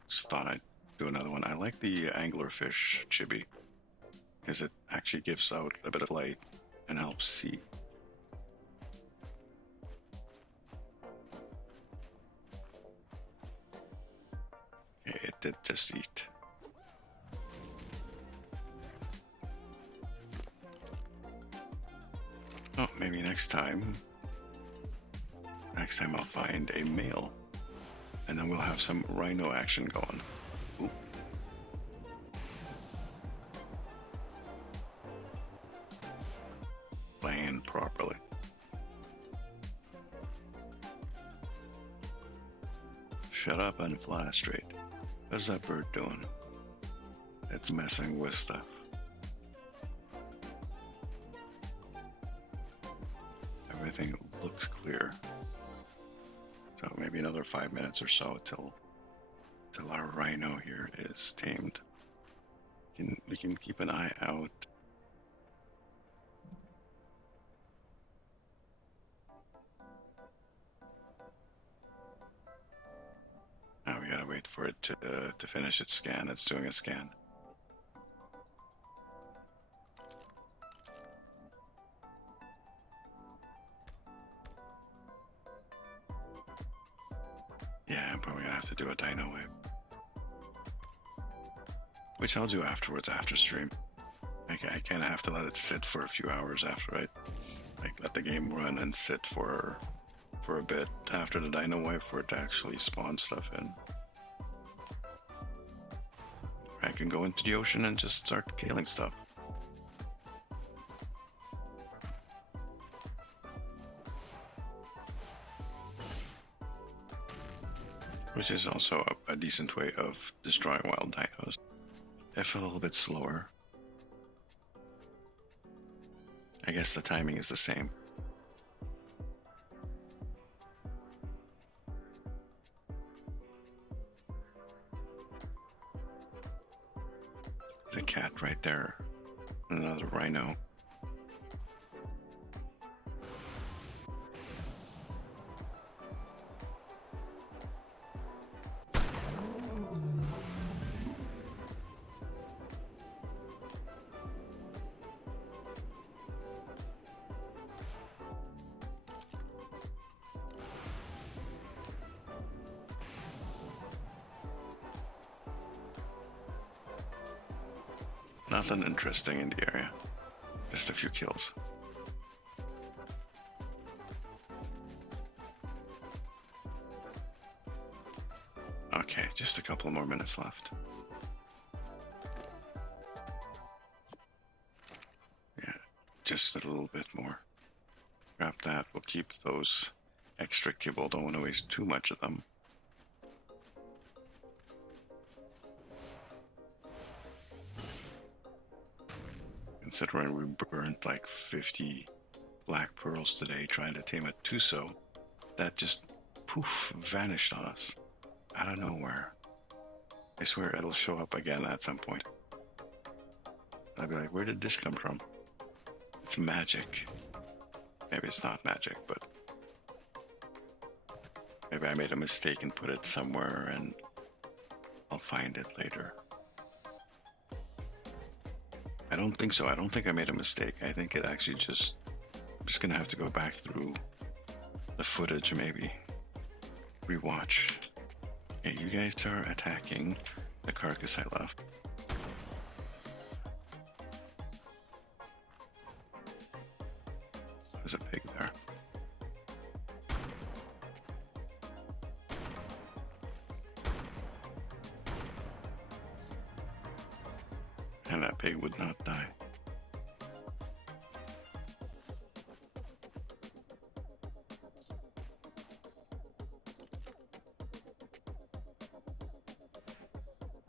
Just thought I'd do another one. I like the anglerfish chibi. because it actually gives out a bit of light and helps see. Okay, it did just eat. Oh, maybe next time I'll find a male, and then we'll have some rhino action going. Ooh. Playing properly. Shut up and fly straight. What's that bird doing? It's messing with stuff. Everything looks clear. So maybe another 5 minutes or so till our rhino here is tamed. We can keep an eye out. Now we gotta wait for it to finish its scan. It's doing a scan. Yeah, I'm probably gonna have to do a dino wave, which I'll do afterwards after stream. I kind of have to let it sit for a few hours after, right? Like let the game run and sit for a bit after the dino wipe for it to actually spawn stuff in. I can go into the ocean and just start killing stuff. Which is also a decent way of destroying wild dinos. If a little bit slower. I guess the timing is the same. The cat right there. Another rhino. Nothing interesting in the area. Just a few kills. Okay, just a couple more minutes left. Yeah, just a little bit more. Grab that. We'll keep those extra kibble. Don't want to waste too much of them. Considering we burned like 50 black pearls today trying to tame a Tuso, that just poof vanished on us out of nowhere. I swear it'll show up again at some point. I'll be like, where did this come from? It's magic. Maybe it's not magic, but maybe I made a mistake and put it somewhere and I'll find it later. I don't think so. I don't think I made a mistake. I think it actually I'm just gonna have to go back through the footage, maybe rewatch. Okay, you guys are attacking the carcass I left. There's a pig there. And that pig would not die.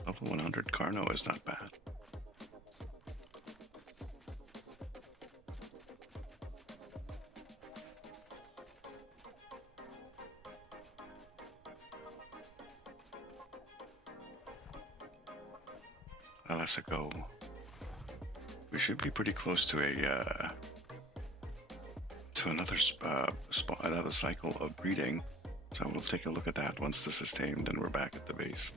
Level 100 Carno is not bad. Let's go. We should be pretty close to another cycle of breeding. So we'll take a look at that once this is tamed and we're back at the base.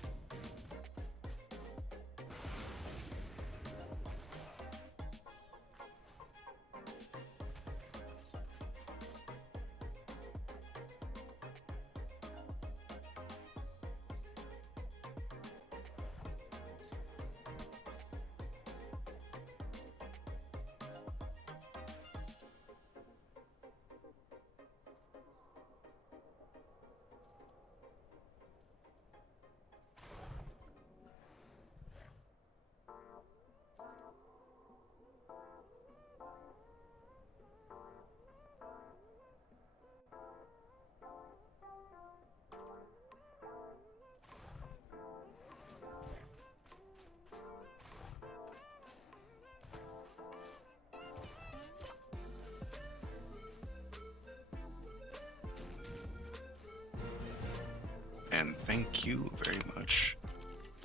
And thank you very much,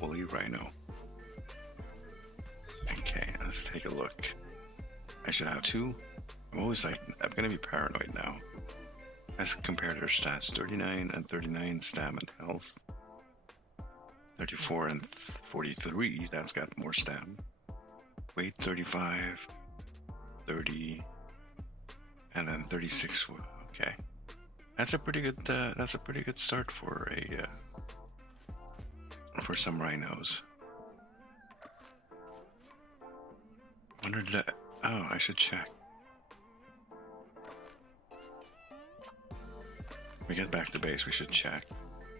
Woolly Rhino. Okay, let's take a look. I should have 2. I'm always like, I'm gonna be paranoid now. Let's compare their stats. 39 and 39 stam and health. 34 and 43, that's got more stam. Weight 35, 30, and then 36. Okay, that's a pretty good. That's a pretty good start for a for some rhinos. Wonder did I? Oh, I should check. When we get back to base, we should check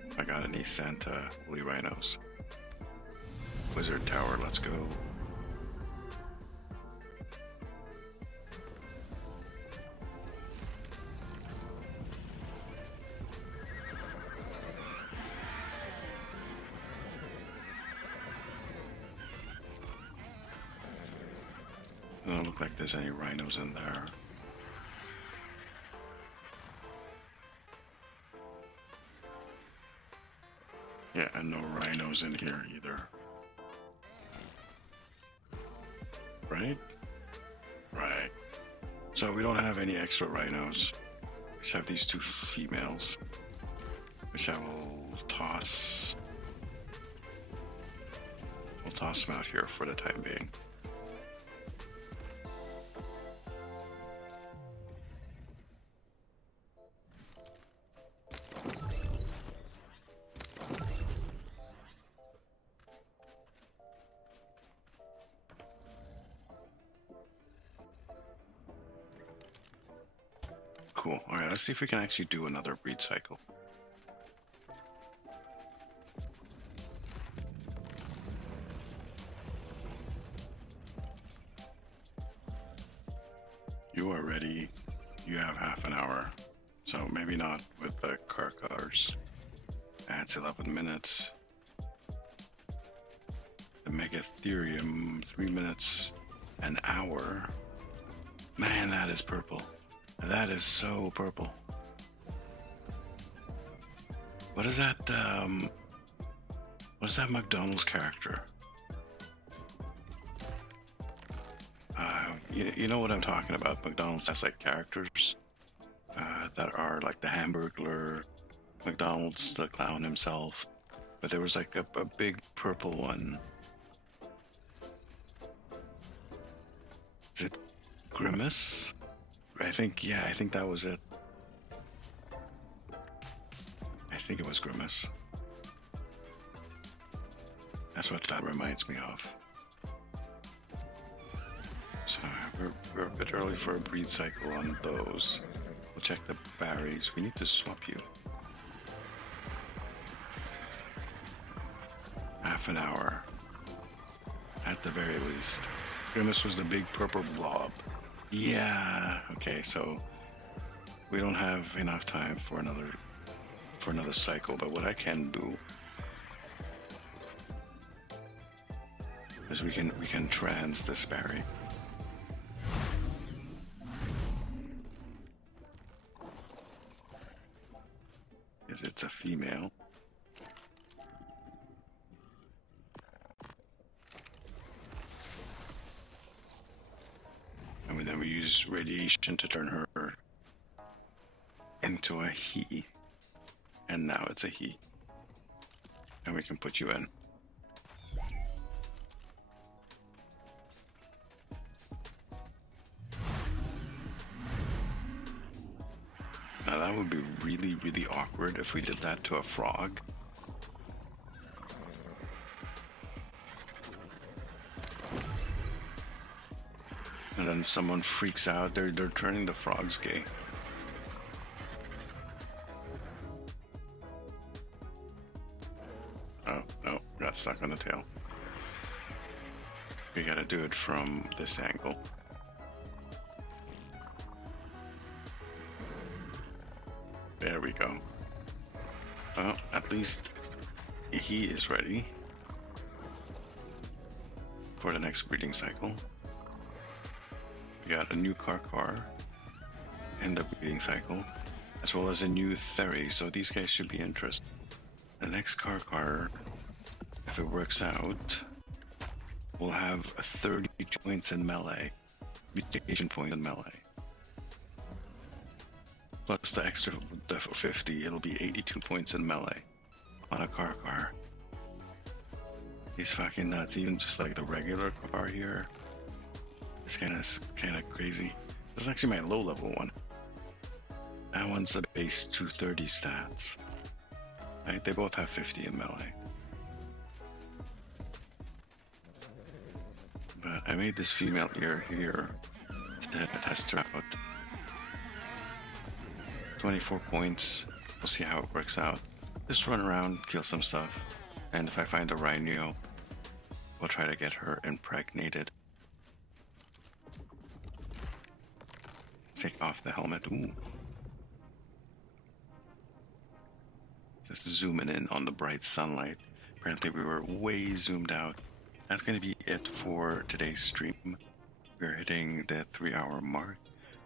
if I got any Santa woolly rhinos. Wizard Tower, let's go. Doesn't look like there's any rhinos in there. Yeah, and no rhinos in here either. Right? Right. So we don't have any extra rhinos. We just have these 2 females, which I will toss. We'll toss them out here for the time being. Cool. All right, let's see if we can actually do another breed cycle. You are ready. You have half an hour. So maybe not with the car cars. That's 11 minutes. The Megatherium, 3 minutes, an hour. Man, that is purple. That is so purple. What is that? What's that McDonald's character? You know what I'm talking about. McDonald's has like characters that are like the Hamburglar, McDonald's, the clown himself. But there was like a big purple one. Is it Grimace? I think that was it. I think it was Grimace. That's what that reminds me of. So we're a bit early for a breed cycle on those. We'll check the berries. We need to swap you. Half an hour. At the very least. Grimace was the big purple blob. Yeah, okay, so we don't have enough time for another cycle, but what I can do is we can trans this berry. Because it's a female. And then we use radiation to turn her into a he. And now it's a he. And we can put you in. Now that would be really, really awkward if we did that to a frog. And then someone freaks out, they're turning the frogs gay. Oh, no, got stuck on the tail. We gotta do it from this angle. There we go. Well, at least he is ready for the next breeding cycle. We got a new car in the breeding cycle, as well as a new Theory, so these guys should be interesting. The next car, if it works out, we'll have 30 points in melee, mutation point in melee. Plus the extra, the 50, it'll be 82 points in melee on a car. He's fucking nuts. Even just like the regular car here, it's kind of crazy. This is actually my low level one. That one's the base 230 stats. Right? They both have 50 in melee. But I made this female ear here to test her out. 24 points. We'll see how it works out. Just run around, kill some stuff. And if I find a rhino, we'll try to get her impregnated. Take off the helmet. Ooh. Just zooming in on the bright sunlight. Apparently we were way zoomed out. That's going to be it for today's stream. We're hitting the 3-hour mark.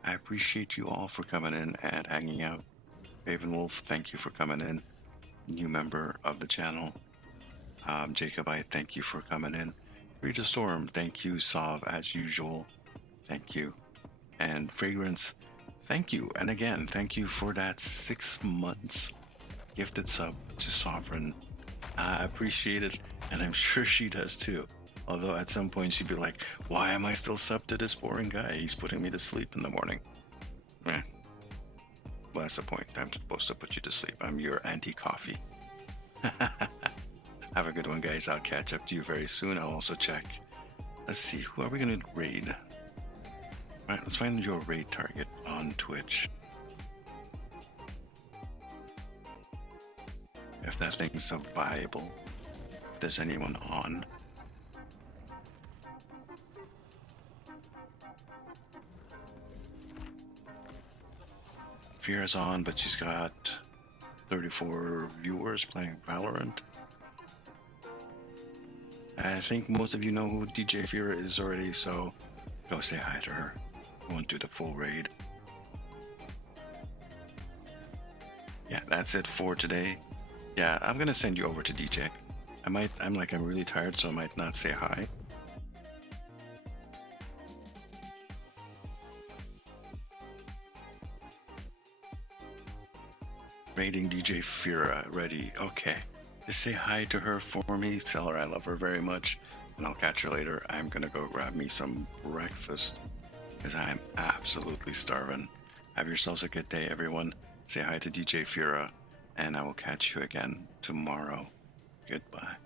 I appreciate you all for coming in and hanging out. Ravenwolf, thank you for coming in. New member of the channel. Jacobite, thank you for coming in. Rita Storm, thank you. Sov, as usual, thank you. And Fragrance, thank you. And again, thank you for that 6 months gifted sub to Sovereign. I appreciate it, and I'm sure she does too. Although at some point she'd be like, why am I still sub to this boring guy? He's putting me to sleep in the morning. Well, that's the point. I'm supposed to put you to sleep. I'm your anti-coffee. Have a good one, guys. I'll catch up to you very soon. I'll also check. Let's see, who are we going to raid? Alright, let's find your raid target on Twitch. If that thing's so viable. If there's anyone on. Fira's on, but she's got 34 viewers playing Valorant. I think most of you know who DJ Fira is already, so go say hi to her. I won't do the full raid. Yeah, that's it for today. Yeah, I'm gonna send you over to DJ. I'm really tired, so I might not say hi. Raiding DJ Fira, ready. Okay. Just say hi to her for me. Tell her I love her very much. And I'll catch her later. I'm gonna go grab me some breakfast because I'm absolutely starving. Have yourselves a good day, everyone. Say hi to DJ Fira, and I will catch you again tomorrow. Goodbye.